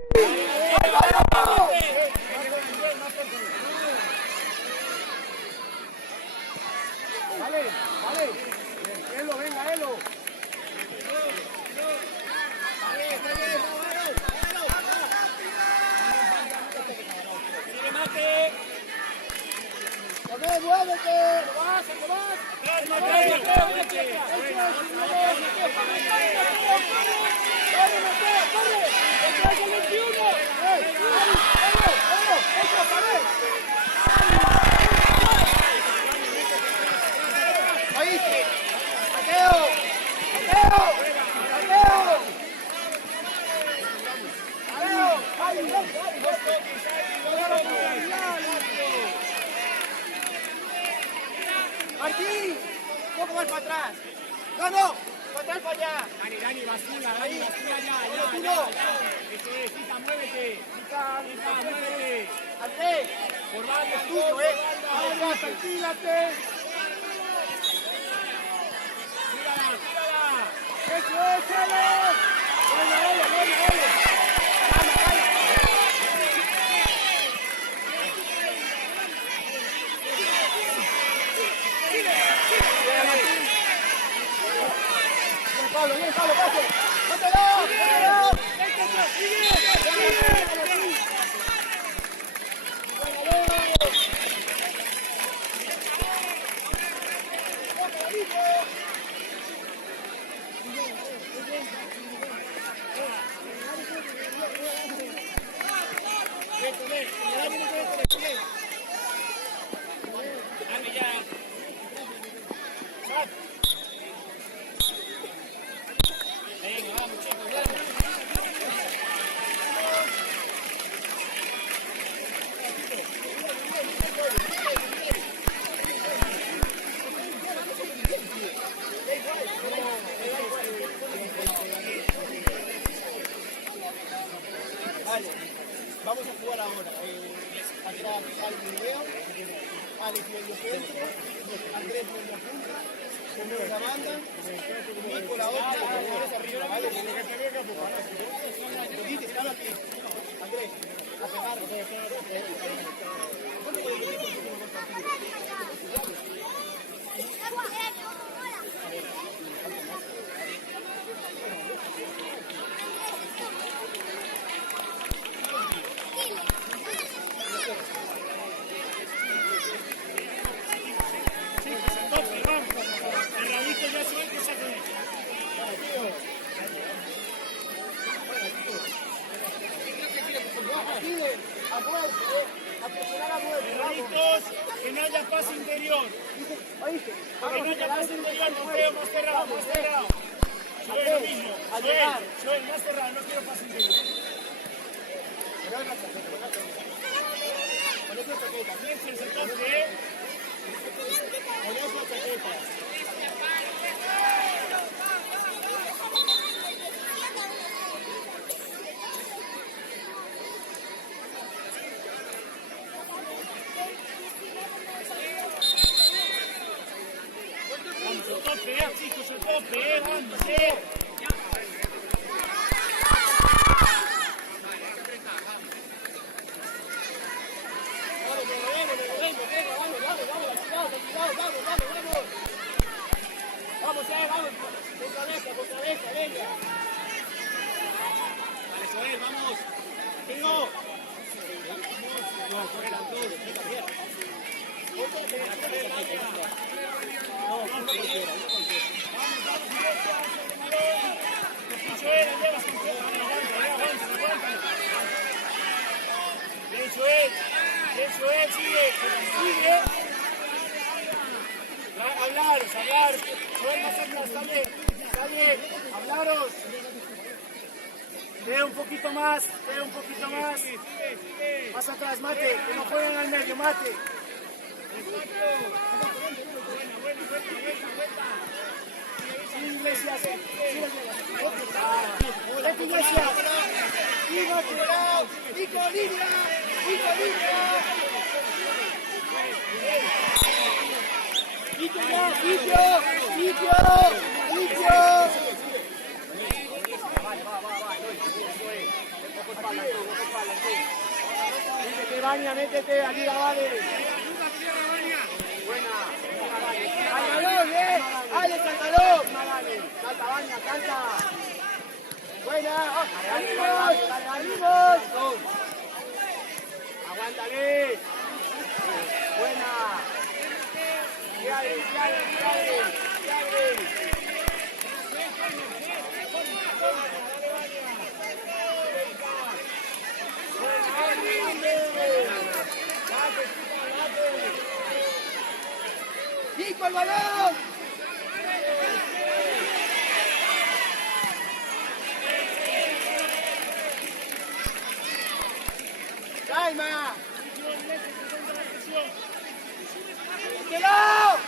Vale. Elo, venga, Elo. Sigue, Mate. ¡Muévete! ¡Oíste! ¡Mateo! Martín, un poco más para atrás. No, para atrás para allá. Dani, vacila ya. Fita, muévete. Muévete. Andrés, Por banda, es tuyo, Vamos, tranquilate. Tírala. Eso, échale. Bueno. Bien, Pablo, pase. ¡Mételo! Dame ya. Venga, vamos chicos, dale. Vale, vamos a jugar ahora. Atrás al video, Alex medio centro, Andrés medio punta, Samuel la banda, Nico la otra, Andrés arriba, ¿vale? Rodite, están aquí. Andrés, a pegar. ¿Cuánto puede meter el último gol partido? Que no haya pase interior. Que no haya pase interior, no creo, más cerrado, más cerrado. Joel, lo mismo. Joel, más cerrado, no quiero pase interior. Piensa en ese toque, Con esa chaqueta. Vamos, el tope, chicos, el tope, vamos, Vamos, vamos. Con cabeza, venga. Vale, Joel, vamos. Tengo. No, fuera, todos, venga, bien. Joel, sigue. Hablaros. Joel, más atrás, está bien. Hablaros. Ve un poquito más. Más atrás, Mate, que no jueguen al medio, Mate. Sí, Iglesias. Vete, Iglesias. Nico, línea. Métete, ayuda, vale. Buena. Al balón, Alex, al balón. Canta, Baña, canta. Buena. Arriba. Aguántale. Buena. ¡Nico, el balón! ¡Calma! ¡Quédalo!